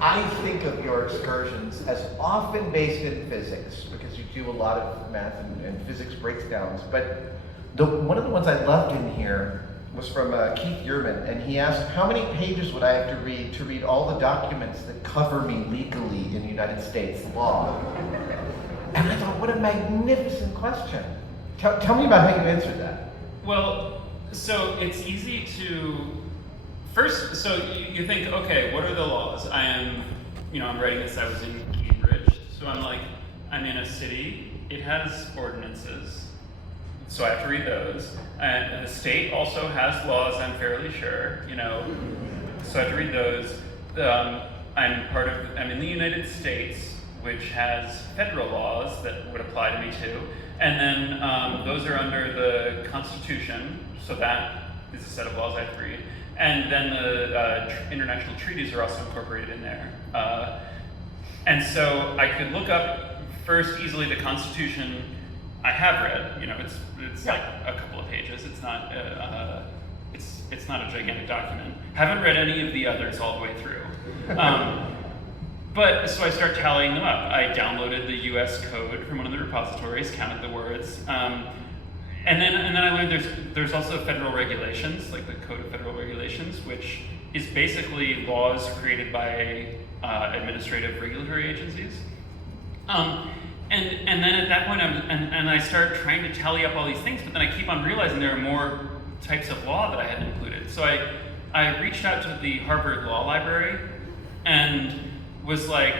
I think of your excursions as often based in physics, because you do a lot of math and physics breakdowns, but one of the ones I loved in here was from Keith Yerman, and he asked, how many pages would I have to read all the documents that cover me legally in the United States law? And I thought, what a magnificent question. Tell me about how you answered that. Well, so it's easy to, first, so you think, okay, what are the laws? I'm writing this, I was in Cambridge, so I'm in a city, it has ordinances, so I have to read those. And the state also has laws, I'm fairly sure, so I have to read those. I'm in the United States, which has federal laws that would apply to me too. And then those are under the Constitution, so that is a set of laws I have to read. And then the international treaties are also incorporated in there. And so I could look up first easily the Constitution. I have read, it's like a couple of pages. It's not it's not a gigantic document. Haven't read any of the others all the way through. But so I start tallying them up. I downloaded the U.S. code from one of the repositories, counted the words, and then I learned there's also federal regulations, like the Code of Federal Regulations, which is basically laws created by administrative regulatory agencies. And then at that point, I start trying to tally up all these things, but then I keep on realizing there are more types of law that I hadn't included. So I reached out to the Harvard Law Library and was like,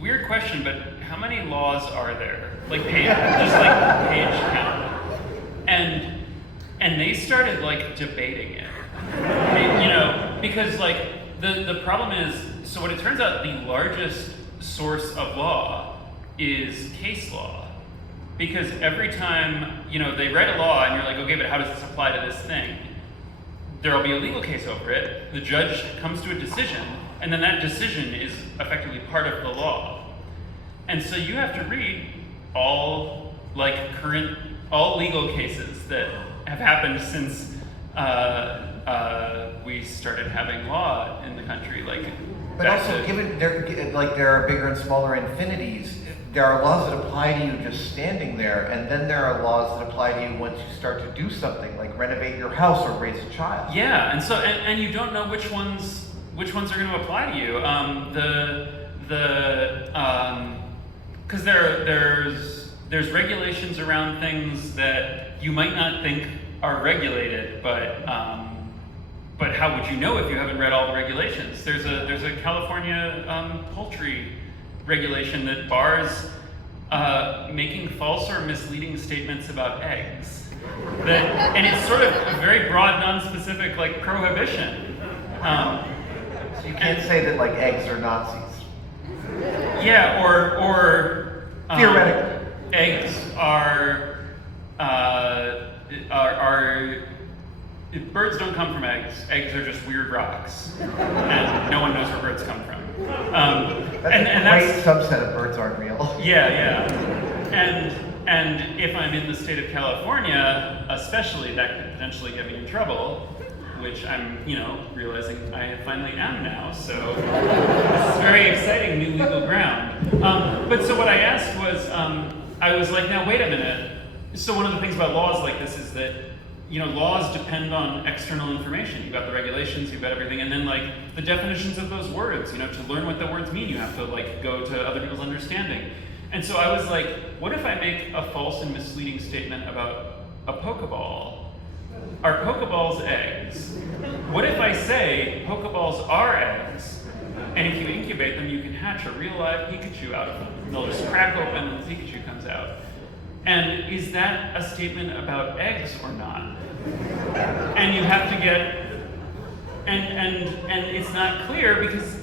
weird question, but how many laws are there? Just page count. And they started debating it. Because the problem is, so what it turns out, the largest source of law is case law. Because every time, they write a law and you're like, okay, but how does this apply to this thing? There'll be a legal case over it, the judge comes to a decision, and then that decision is effectively part of the law. And so you have to read all legal cases that have happened since we started having law in the country. But also, given there are bigger and smaller infinities, there are laws that apply to you just standing there, and then there are laws that apply to you once you start to do something, like renovate your house or raise a child. Yeah, and so and you don't know which ones are going to apply to you. Because there's regulations around things that you might not think are regulated, but how would you know if you haven't read all the regulations? There's a California poultry regulation that bars making false or misleading statements about eggs. And it's sort of a very broad, non-specific prohibition. So you can't say that eggs are Nazis. Yeah, or theoretically, eggs are birds don't come from eggs. Eggs are just weird rocks, and no one knows where birds come from. That's a great subset of birds aren't real. Yeah. And if I'm in the state of California, especially, that could potentially get me in trouble, which I'm, realizing I finally am now. So this is very exciting new legal ground. But so what I asked was, I was like, now wait a minute. So one of the things about laws like this is that, laws depend on external information. You've got the regulations, you've got everything, and then like the definitions of those words. To learn what the words mean, you have to like go to other people's understanding. And so I was like, what if I make a false and misleading statement about a Pokeball? Are Pokeballs eggs? What if I say Pokeballs are eggs, and if you incubate them, you can hatch a real live Pikachu out of them? And they'll just crack open and the Pikachu comes out. And is that a statement about eggs or not? And you have to get, and it's not clear because,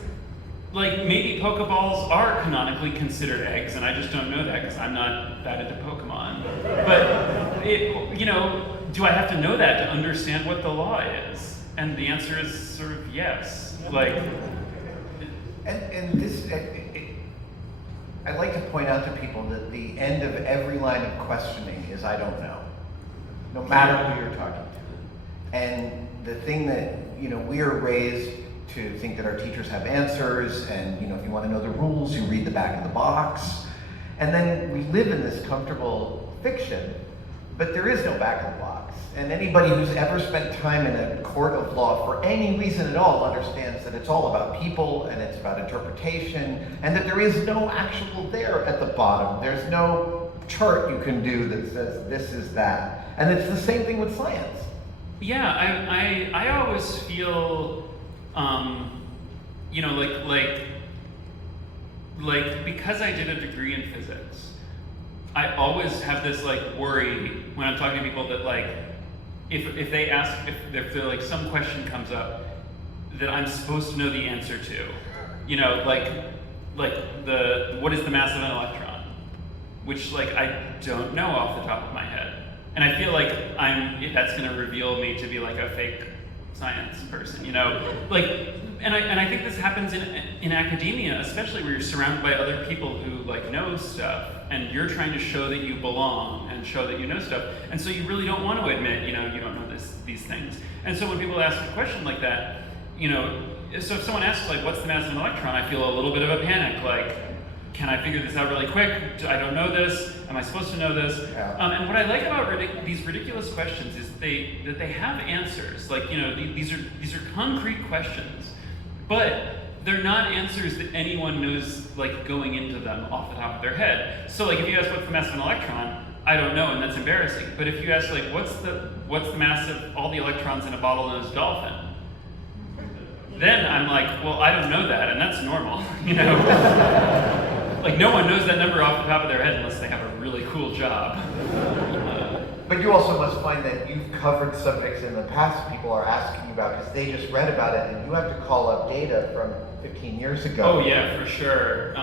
like, maybe Pokeballs are canonically considered eggs, and I just don't know that because I'm not that into Pokemon. But, do I have to know that to understand what the law is? And the answer is sort of yes. Like, and this, I'd like to point out to people that the end of every line of questioning is I don't know, no matter who you're talking to. And the thing that, we are raised to think that our teachers have answers, and if you want to know the rules, you read the back of the box. And then we live in this comfortable fiction, but there is no back of the box. And anybody who's ever spent time in a court of law for any reason at all understands that it's all about people and it's about interpretation, and that there is no actual there at the bottom. There's no chart you can do that says this is that. And it's the same thing with science. Yeah, I always feel, like because I did a degree in physics, I always have this like worry when I'm talking to people that like, if they ask, if they're like some question comes up that I'm supposed to know the answer to, what is the mass of an electron? Which like I don't know off the top of my head. And I feel like that's gonna reveal me to be like a fake science person, and I think this happens in academia, especially where you're surrounded by other people who like know stuff, and you're trying to show that you belong and show that you know stuff, and so you really don't want to admit, you don't know these things. And so when people ask a question like that, so if someone asks like, what's the mass of an electron, I feel a little bit of a panic, like, can I figure this out really quick? I don't know this. Am I supposed to know this? Yeah. And what I like about these ridiculous questions is that they have answers. Like, these are concrete questions, but they're not answers that anyone knows, like, going into them off the top of their head. So, like, if you ask what's the mass of an electron, I don't know, and that's embarrassing. But if you ask, like, what's the mass of all the electrons in a bottlenose dolphin? Then I'm like, well, I don't know that, and that's normal, Like, no one knows that number off the top of their head unless they have a really cool job. But you also must find that you've covered subjects in the past people are asking you about because they just read about it, and you have to call up data from 15 years ago. Oh yeah, for sure.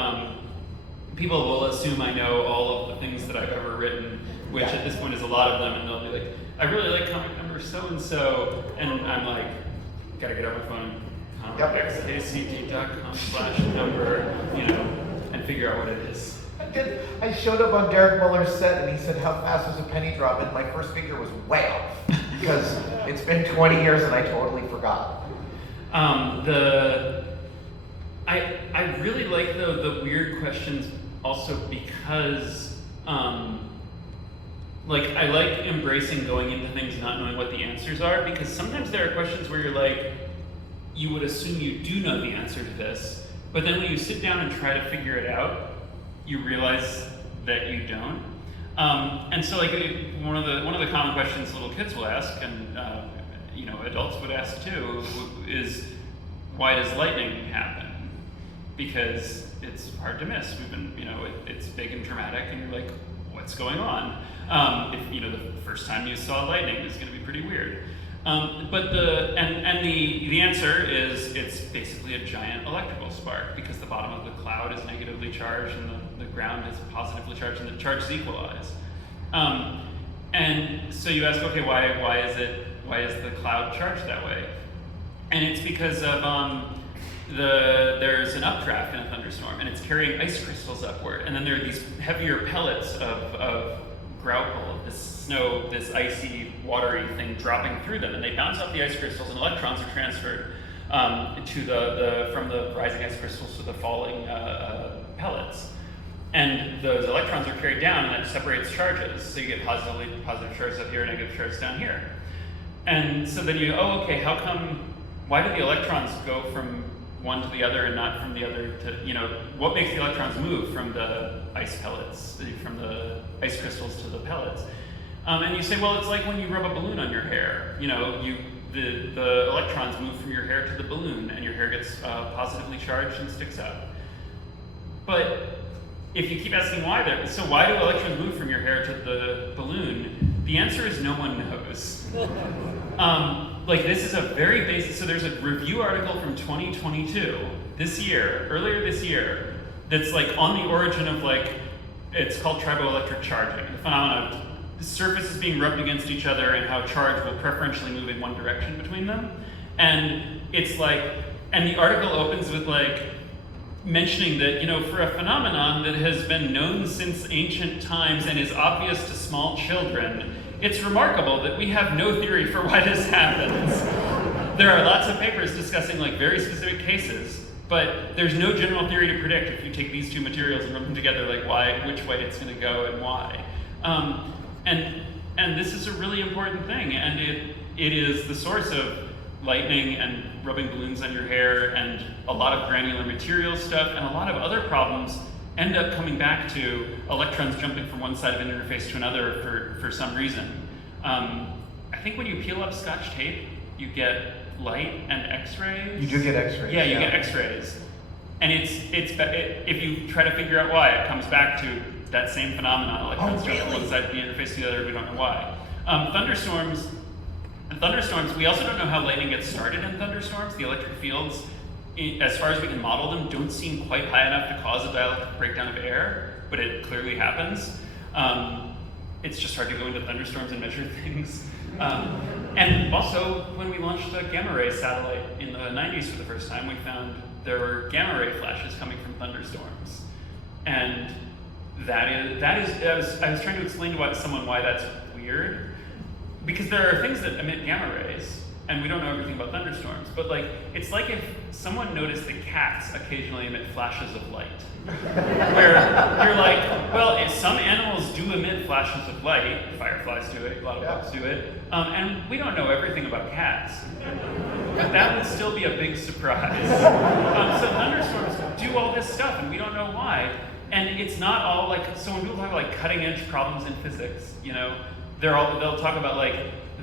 People will assume I know all of the things that I've ever written, which at this point is a lot of them, and they'll be like, I really like comic number so-and-so, and I'm like, gotta get out my phone, xkcd.com/number, and figure out what it is. I showed up on Derek Muller's set, and he said, how fast was a penny drop? And my first figure was way off, because it's been 20 years and I totally forgot. I really like the weird questions also because I like embracing going into things not knowing what the answers are, because sometimes there are questions where you're like, you would assume you do know the answer to this, but then when you sit down and try to figure it out, you realize that you don't. And so like one of the common questions little kids will ask, and adults would ask too, is why does lightning happen? Because it's hard to miss. We've been, it's big and dramatic, and you're like, what's going on? If the first time you saw lightning is going to be pretty weird. But the answer is it's basically a giant electrical spark, because the bottom of the cloud is negatively charged and the ground is positively charged, and the charges equalize. And so you ask, okay, why is the cloud charged that way? And it's because of there's an updraft in a thunderstorm, and it's carrying ice crystals upward, and then there are these heavier pellets of graupel, this snow, this icy, watery thing dropping through them, and they bounce off the ice crystals, and electrons are transferred from the rising ice crystals to the falling pellets. And those electrons are carried down, and that separates charges. So you get positive charges up here, negative charges down here. And so then you go, oh, okay, why do the electrons go from one to the other and not from the other to, what makes the electrons move from the ice pellets, from the ice crystals to the pellets? And you say, well, it's like when you rub a balloon on your hair. The electrons move from your hair to the balloon, and your hair gets positively charged and sticks up. But if you keep asking why do electrons move from your hair to the balloon? The answer is no one knows. This is a very basic, so there's a review article from 2022, earlier this year, that's on the origin of it's called triboelectric charging, the phenomenon of surfaces being rubbed against each other and how charge will preferentially move in one direction between them. And it's and the article opens with mentioning that, for a phenomenon that has been known since ancient times and is obvious to small children, it's remarkable that we have no theory for why this happens. There are lots of papers discussing very specific cases, but there's no general theory to predict if you take these two materials and rub them together, which way it's going to go and why. And this is a really important thing, and it is the source of lightning and rubbing balloons on your hair and a lot of granular material stuff, and a lot of other problems end up coming back to electrons jumping from one side of an interface to another for some reason. I think when you peel up Scotch tape, you get light and X-rays. You do get X-rays. Yeah, you get X-rays. And if you try to figure out why, it comes back to that same phenomenon. Electrons jump from one side of the interface to the other, we don't know why. Thunderstorms, we also don't know how lightning gets started in thunderstorms. The electric fields, as far as we can model them, don't seem quite high enough to cause a dielectric breakdown of air, but it clearly happens. It's just hard to go into thunderstorms and measure things. And also, when we launched the gamma ray satellite in the 90s for the first time, we found there were gamma ray flashes coming from thunderstorms. And I was trying to explain to someone why that's weird, because there are things that emit gamma rays, and we don't know everything about thunderstorms, but it's like if someone noticed that cats occasionally emit flashes of light. Where you're well, if some animals do emit flashes of light, fireflies do it, a lot of bugs do it, and we don't know everything about cats. But that would still be a big surprise. So thunderstorms do all this stuff, and we don't know why. And it's not all so when people talk about cutting edge problems in physics, they'll talk about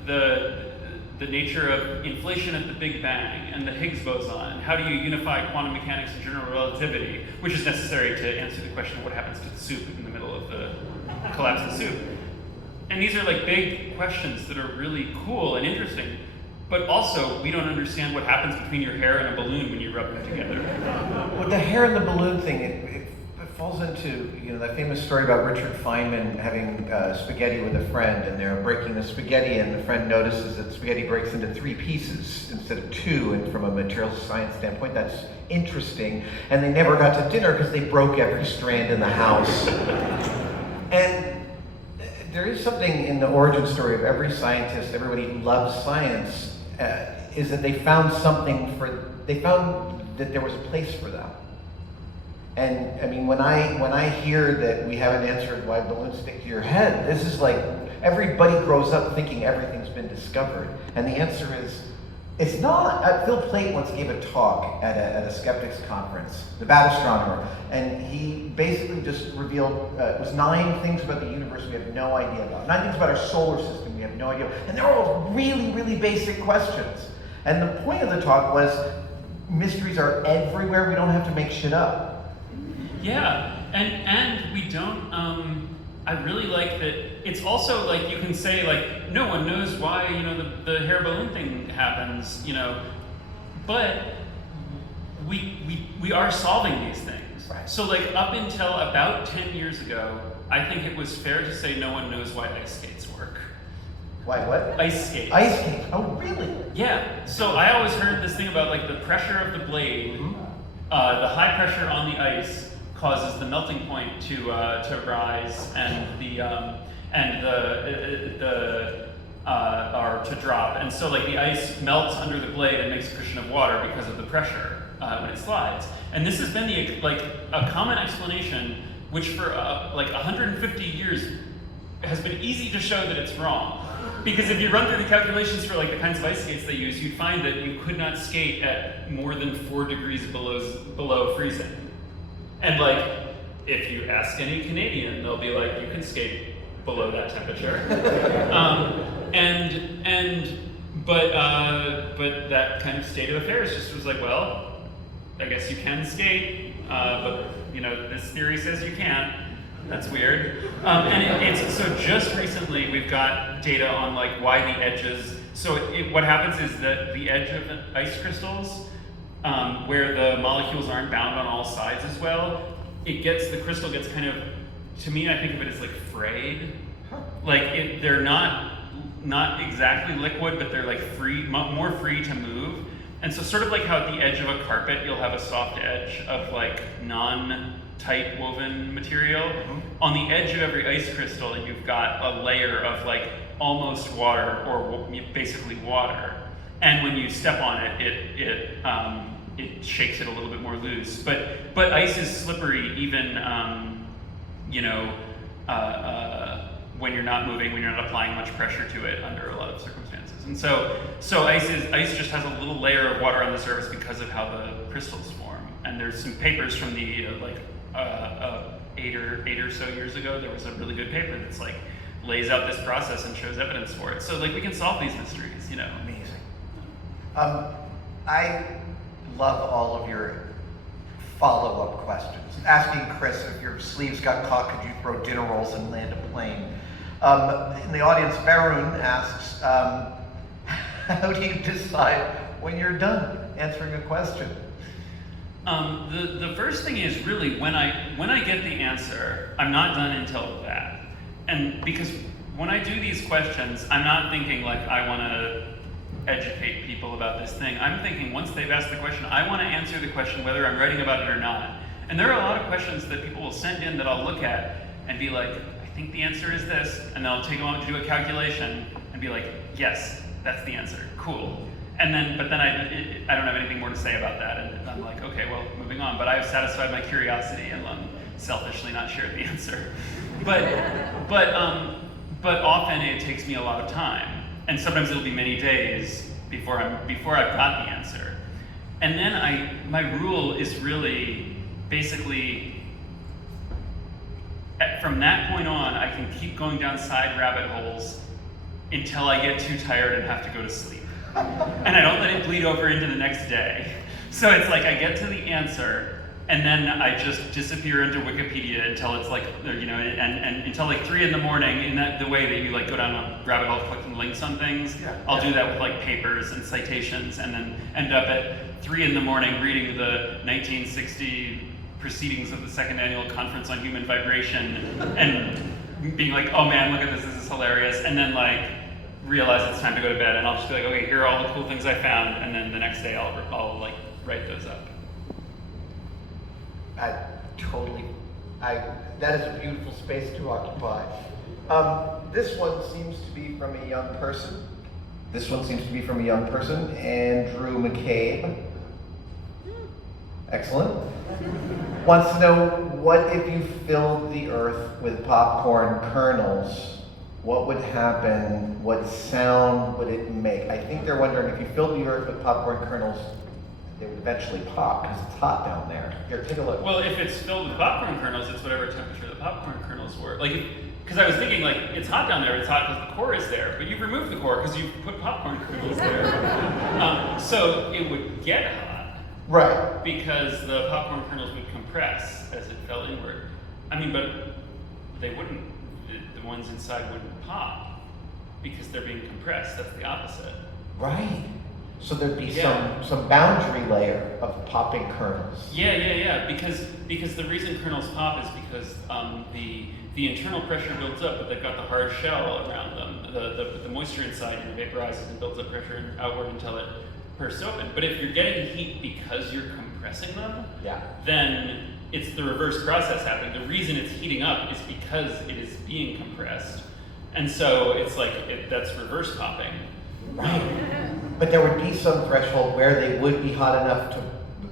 the nature of inflation at the Big Bang and the Higgs boson, and how do you unify quantum mechanics and general relativity, which is necessary to answer the question of what happens to the soup in the middle of the collapse of the soup. And these are big questions that are really cool and interesting, but also we don't understand what happens between your hair and a balloon when you rub them together. Well, the hair and the balloon thing, it falls into that famous story about Richard Feynman having spaghetti with a friend, and they're breaking the spaghetti, and the friend notices that spaghetti breaks into 3 pieces instead of 2, and from a material science standpoint, that's interesting. And they never got to dinner because they broke every strand in the house. And there is something in the origin story of every scientist, everybody who loves science, is that they found that there was a place for them. And I mean, when I hear that we haven't answered why balloons stick to your head, this is everybody grows up thinking everything's been discovered, and the answer is it's not. Phil Plait once gave a talk at a skeptics conference, the bad astronomer, and he basically just revealed it was 9 things about the universe we have no idea about, 9 things about our solar system we have no idea, and they're all really, really basic questions. And the point of the talk was mysteries are everywhere. We don't have to make shit up. Yeah, and we don't, I really like that it's also you can say no one knows why, the hair balloon thing happens, but we are solving these things. Right. So up until about 10 years ago, I think it was fair to say no one knows why ice skates work. Why what? Ice skates. Ice skates, oh really? Yeah, so I always heard this thing about the pressure of the blade, the high pressure on the ice causes the melting point to rise and or to drop, and so the ice melts under the blade and makes a cushion of water because of the pressure when it slides. And this has been a common explanation which for like 150 years has been easy to show that it's wrong. Because if you run through the calculations for like the kinds of ice skates they use, you'd find that you could not skate at more than 4 degrees below freezing. And like, if you ask any Canadian, they'll be like, you can skate below that temperature. But that kind of state of affairs just was like, well, I guess you can skate, but you know, this theory says you can't. That's weird. It's so just recently we've got data on like why the edges. So what happens is that the edge of ice crystals, where the molecules aren't bound on all sides as well, the crystal gets kind of, to me, I think of it as like frayed. Like they're not exactly liquid, but they're like more free to move. And so sort of like how at the edge of a carpet, you'll have a soft edge of like non-tight woven material. Mm-hmm. On the edge of every ice crystal, you've got a layer of like almost water or basically water. And when you step on it, it shakes it a little bit more loose. But ice is slippery even, when you're not moving, when you're not applying much pressure to it under a lot of circumstances. And so ice just has a little layer of water on the surface because of how the crystals form. And there's some papers from the 8 or so years ago. There was a really good paper that's like lays out this process and shows evidence for it. So like we can solve these mysteries, you know. Amazing. I love all of your follow-up questions. Asking Chris if your sleeves got caught, could you throw dinner rolls and land a plane? In the audience, Varun asks, how do you decide when you're done answering a question? The first thing is really when I get the answer, I'm not done until that. And because when I do these questions, I'm not thinking like I want to educate people about this thing. I'm thinking once they've asked the question, I want to answer the question whether I'm writing about it or not. And there are a lot of questions that people will send in that I'll look at and be like, I think the answer is this, and then I'll take a moment to do a calculation and be like, yes, that's the answer, cool. And then, but then I don't have anything more to say about that, and I'm like, okay, well, moving on. But I've satisfied my curiosity and selfishly not shared the answer. But often it takes me a lot of time, and sometimes it'll be many days before I've got the answer. And then my rule is really basically, from that point on, I can keep going down side rabbit holes until I get too tired and have to go to sleep. And I don't let it bleed over into the next day. So it's like I get to the answer, and then I just disappear into Wikipedia until it's like, and until like 3 in the morning, in the way that you like go down a rabbit hole clicking links on things. I'll do that with like papers and citations, and then end up at 3 in the morning reading the 1960 proceedings of the Second Annual Conference on Human Vibration, and being like, oh man, look at this is hilarious, and then like realize it's time to go to bed, and I'll just be like, okay, here are all the cool things I found, and then the next day I'll like write those up. That is a beautiful space to occupy. This one seems to be from a young person. Andrew McCabe. Excellent. Wants to know, what if you filled the earth with popcorn kernels? What would happen? What sound would it make? I think they're wondering if you filled the earth with popcorn kernels, they would eventually pop because it's hot down there. Here, take a look. Well, if it's filled with popcorn kernels, it's whatever temperature the popcorn kernels were. Like, because I was thinking, like, it's hot down there, it's hot because the core is there, but you've removed the core because you've put popcorn kernels there. So it would get hot. Right. Because the popcorn kernels would compress as it fell inward. I mean, but they wouldn't, the ones inside wouldn't pop because they're being compressed. That's the opposite. Right. So there'd be some boundary layer of popping kernels. Yeah. Because the reason kernels pop is because the internal pressure builds up, but they've got the hard shell around them. The moisture inside vaporizes and builds up pressure outward until it bursts open. But if you're getting heat because you're compressing them, then it's the reverse process happening. The reason it's heating up is because it is being compressed. And so it's like, that's reverse popping. Right. But there would be some threshold where they would be hot enough to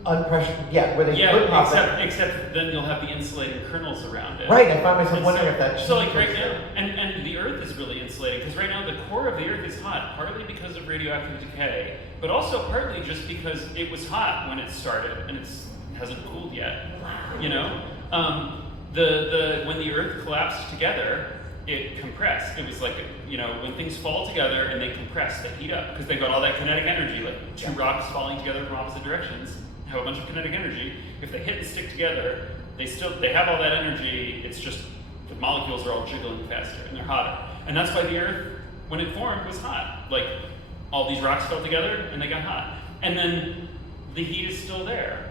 unpressured, yeah, where they Yeah, could pop it. except then you'll have the insulating kernels around it. Right, I find myself And wondering if that so like changes right now, it. and the Earth is really insulated, because right now the core of the Earth is hot, partly because of radioactive decay, but also partly just because it was hot when it started, and it hasn't cooled yet, you know? When the Earth collapsed together, it compressed. It was like, you know, when things fall together and they compress, they heat up, because they've got all that kinetic energy, like two rocks falling together from opposite directions, have a bunch of kinetic energy. If they hit and stick together, they have all that energy, it's just the molecules are all jiggling faster and they're hotter. And that's why the Earth, when it formed, was hot. Like, all these rocks fell together and they got hot. And then the heat is still there,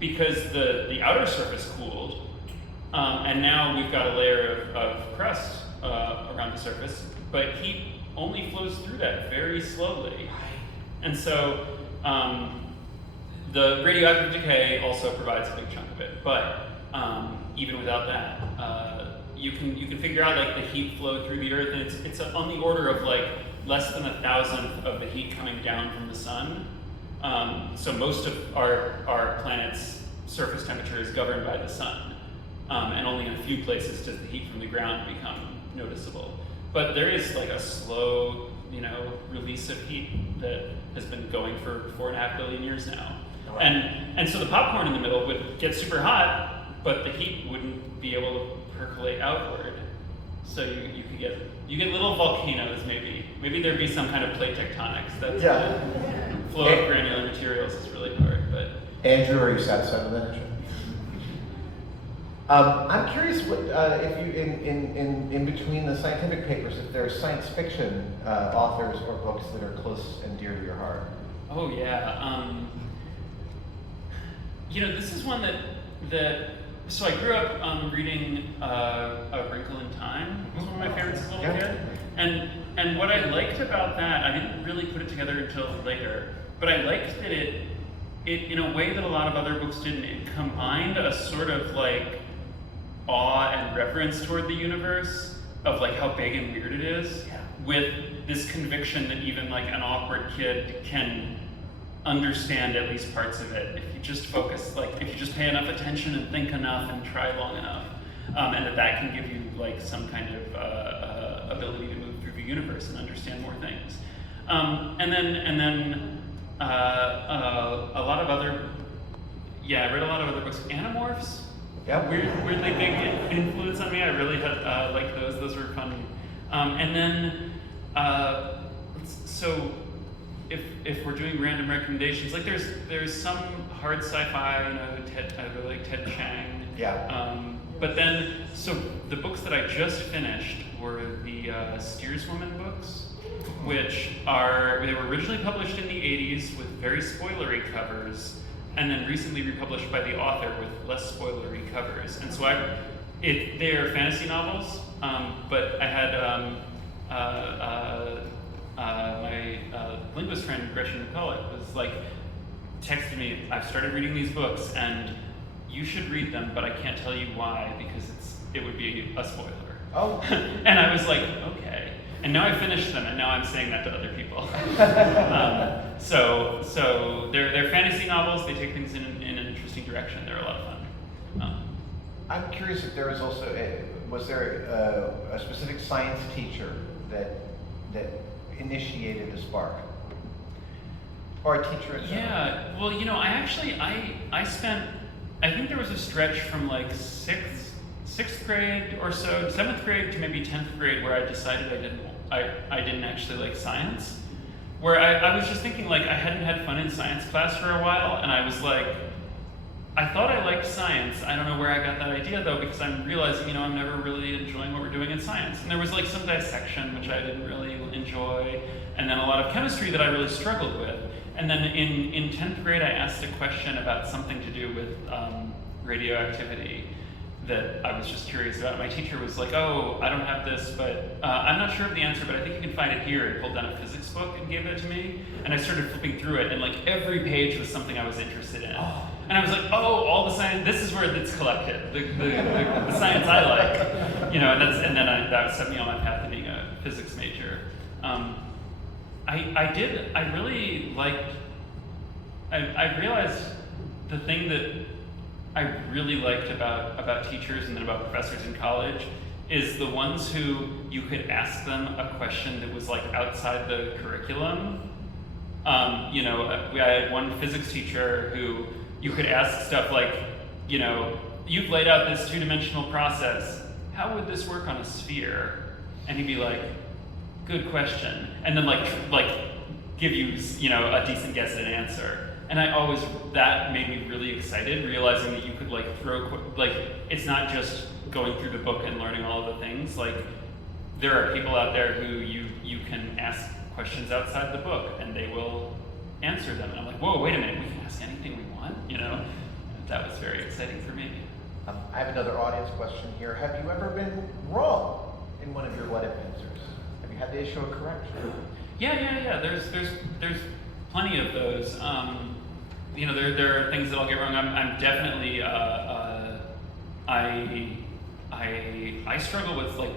because the outer surface cooled, and now we've got a layer of crust around the surface, but heat only flows through that very slowly. And so the radioactive decay also provides a big chunk of it, but even without that, you can figure out like the heat flow through the Earth, and it's on the order of like less than 1,000th of the heat coming down from the sun. So most of our planet's surface temperature is governed by the sun. And only in a few places does the heat from the ground become noticeable. But there is like a slow, you know, release of heat that has been going for 4.5 billion years now. Wow. And so the popcorn in the middle would get super hot, but the heat wouldn't be able to percolate outward. So you get little volcanoes maybe. Maybe there'd be some kind of plate tectonics. That's flow of granular materials is really hard, but. Andrew, are you satisfied with that answer? I'm curious what if you in between the scientific papers, if there are science fiction authors or books that are close and dear to your heart. Oh yeah, you know, this is one that so I grew up reading A Wrinkle in Time. It was one of my favorites as a little kid, and what I liked about that, I didn't really put it together until later, but I liked that it in a way that a lot of other books didn't. It combined a sort of like awe and reverence toward the universe of like how big and weird it is, with this conviction that even like an awkward kid can understand at least parts of it if you just focus, like if you just pay enough attention and think enough and try long enough, and that can give you like some kind of ability to move through the universe and understand more things. And then a lot of other, I read a lot of other books. Animorphs. Yeah. Weirdly big influence on me. I really had liked those. Those were fun. And then, so if we're doing random recommendations, like there's some hard sci-fi. You know, I really like Ted Chiang. Yeah. But then, so the books that I just finished were the Steerswoman books, which they were originally published in the 80s with very spoilery covers, and then recently republished by the author with less spoilery covers. And so they are fantasy novels, but I had my linguist friend Gretchen McCulloch was like, texted me, I've started reading these books and you should read them, but I can't tell you why because it would be a spoiler. Oh. And I was like, okay. And now I finished them, and now I'm saying that to other people. So they're fantasy novels. They take things in an interesting direction. They're a lot of fun. I'm curious if there was also was there a specific science teacher that initiated a spark, or a teacher itself? Yeah. Well, you know, I spent. I think there was a stretch from like sixth grade or so, 7th grade to maybe 10th grade, where I decided I didn't actually like science. Where I was just thinking, like, I hadn't had fun in science class for a while, and I was like, I thought I liked science. I don't know where I got that idea, though, because I'm realizing, you know, I'm never really enjoying what we're doing in science. And there was, like, some dissection, which I didn't really enjoy, and then a lot of chemistry that I really struggled with. And then in 10th grade, I asked a question about something to do with radioactivity that I was just curious about. My teacher was like, oh, I don't have this, but I'm not sure of the answer, but I think you can find it here. And pulled down a physics book and gave it to me. And I started flipping through it, and like every page was something I was interested in. Oh. And I was like, oh, all the science, this is where it's collected, the science I like. You know, and then that set me on my path to being a physics major. I I realized the thing that I really liked about teachers and then about professors in college is the ones who you could ask them a question that was like outside the curriculum. You know, we had one physics teacher who you could ask stuff like, you know, you've laid out this two-dimensional process. How would this work on a sphere? And he'd be like, good question. And then like give you, you know, a decent guess at an answer. And that made me really excited, realizing that you could like it's not just going through the book and learning all of the things. Like, there are people out there who you can ask questions outside the book and they will answer them. And I'm like, whoa, wait a minute, we can ask anything we want, you know? That was very exciting for me. I have another audience question here. Have you ever been wrong in one of your what if answers? Have you had to issue a correction? Yeah. There's plenty of those. You know, there are things that I'll get wrong. I'm definitely I struggle with like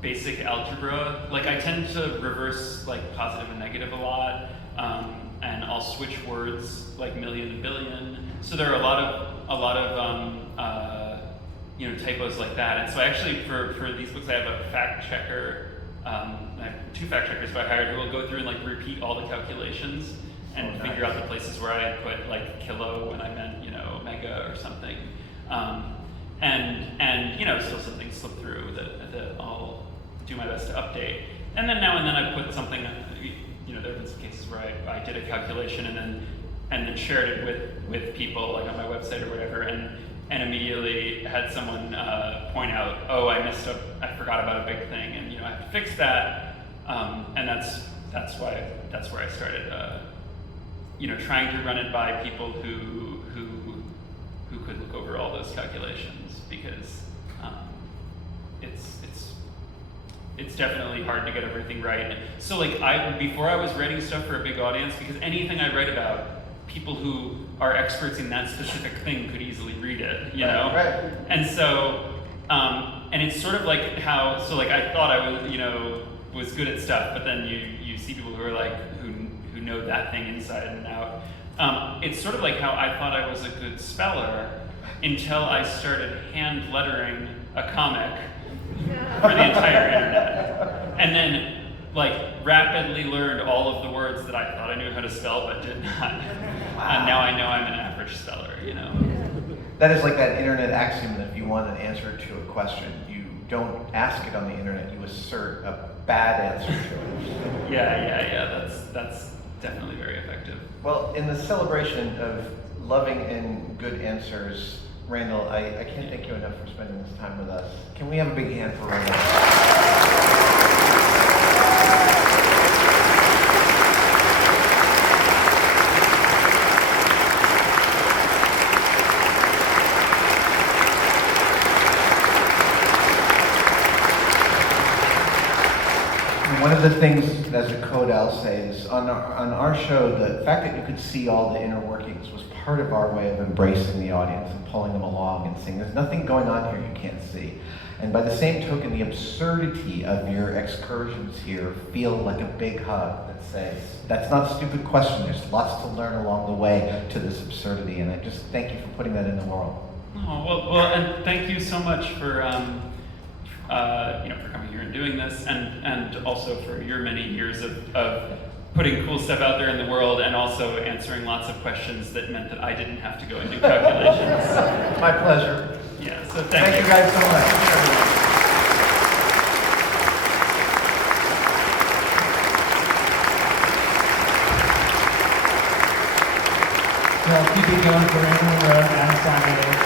basic algebra. Like, I tend to reverse like positive and negative a lot, and I'll switch words like million and billion. So there are a lot of you know, typos like that. And so actually for these books I have a fact checker. I have 2 fact checkers who I hired who will go through and like repeat all the calculations and figure out the places where I had put like kilo when I meant, you know, mega or something. And you know, still some things slip through that I'll do my best to update. And then now and then I put something, you know, there have been some cases where I did a calculation and then shared it with people like on my website or whatever, and immediately had someone point out, oh, I forgot about a big thing, and you know, I have to fix that. And that's where I started, you know, trying to run it by people who could look over all those calculations, because it's definitely hard to get everything right. So like before I was writing stuff for a big audience, because anything I write about, people who are experts in that specific thing could easily read it, you know? Right. And so, and it's sort of like how, so like I thought I was, you know, was good at stuff, but then you see people who are like, who know that thing inside and out. It's sort of like how I thought I was a good speller until I started hand lettering a comic for the entire internet. And then like rapidly learned all of the words that I thought I knew how to spell but did not. And now I know I'm an average speller, you know. That is like that internet axiom that if you want an answer to a question, you don't ask it on the internet, you assert a bad answer to it. Yeah, that's definitely very effective. Well, in the celebration of loving and good answers, Randall, I can't thank you enough for spending this time with us. Can we have a big hand for Randall? One of the things, as a code I'll say, is on our show, the fact that you could see all the inner workings was part of our way of embracing the audience and pulling them along and saying, there's nothing going on here you can't see. And by the same token, the absurdity of your excursions here feel like a big hug that says, that's not a stupid question, there's lots to learn along the way to this absurdity, and I just thank you for putting that in the world. Oh, well, and thank you so much for, you know, for coming here and doing this, and also for your many years of putting cool stuff out there in the world, and also answering lots of questions that meant that I didn't have to go and do calculations. My pleasure. Yeah, so thank you. You guys so much. Well, keep it going for Randall Munroe and Saturday.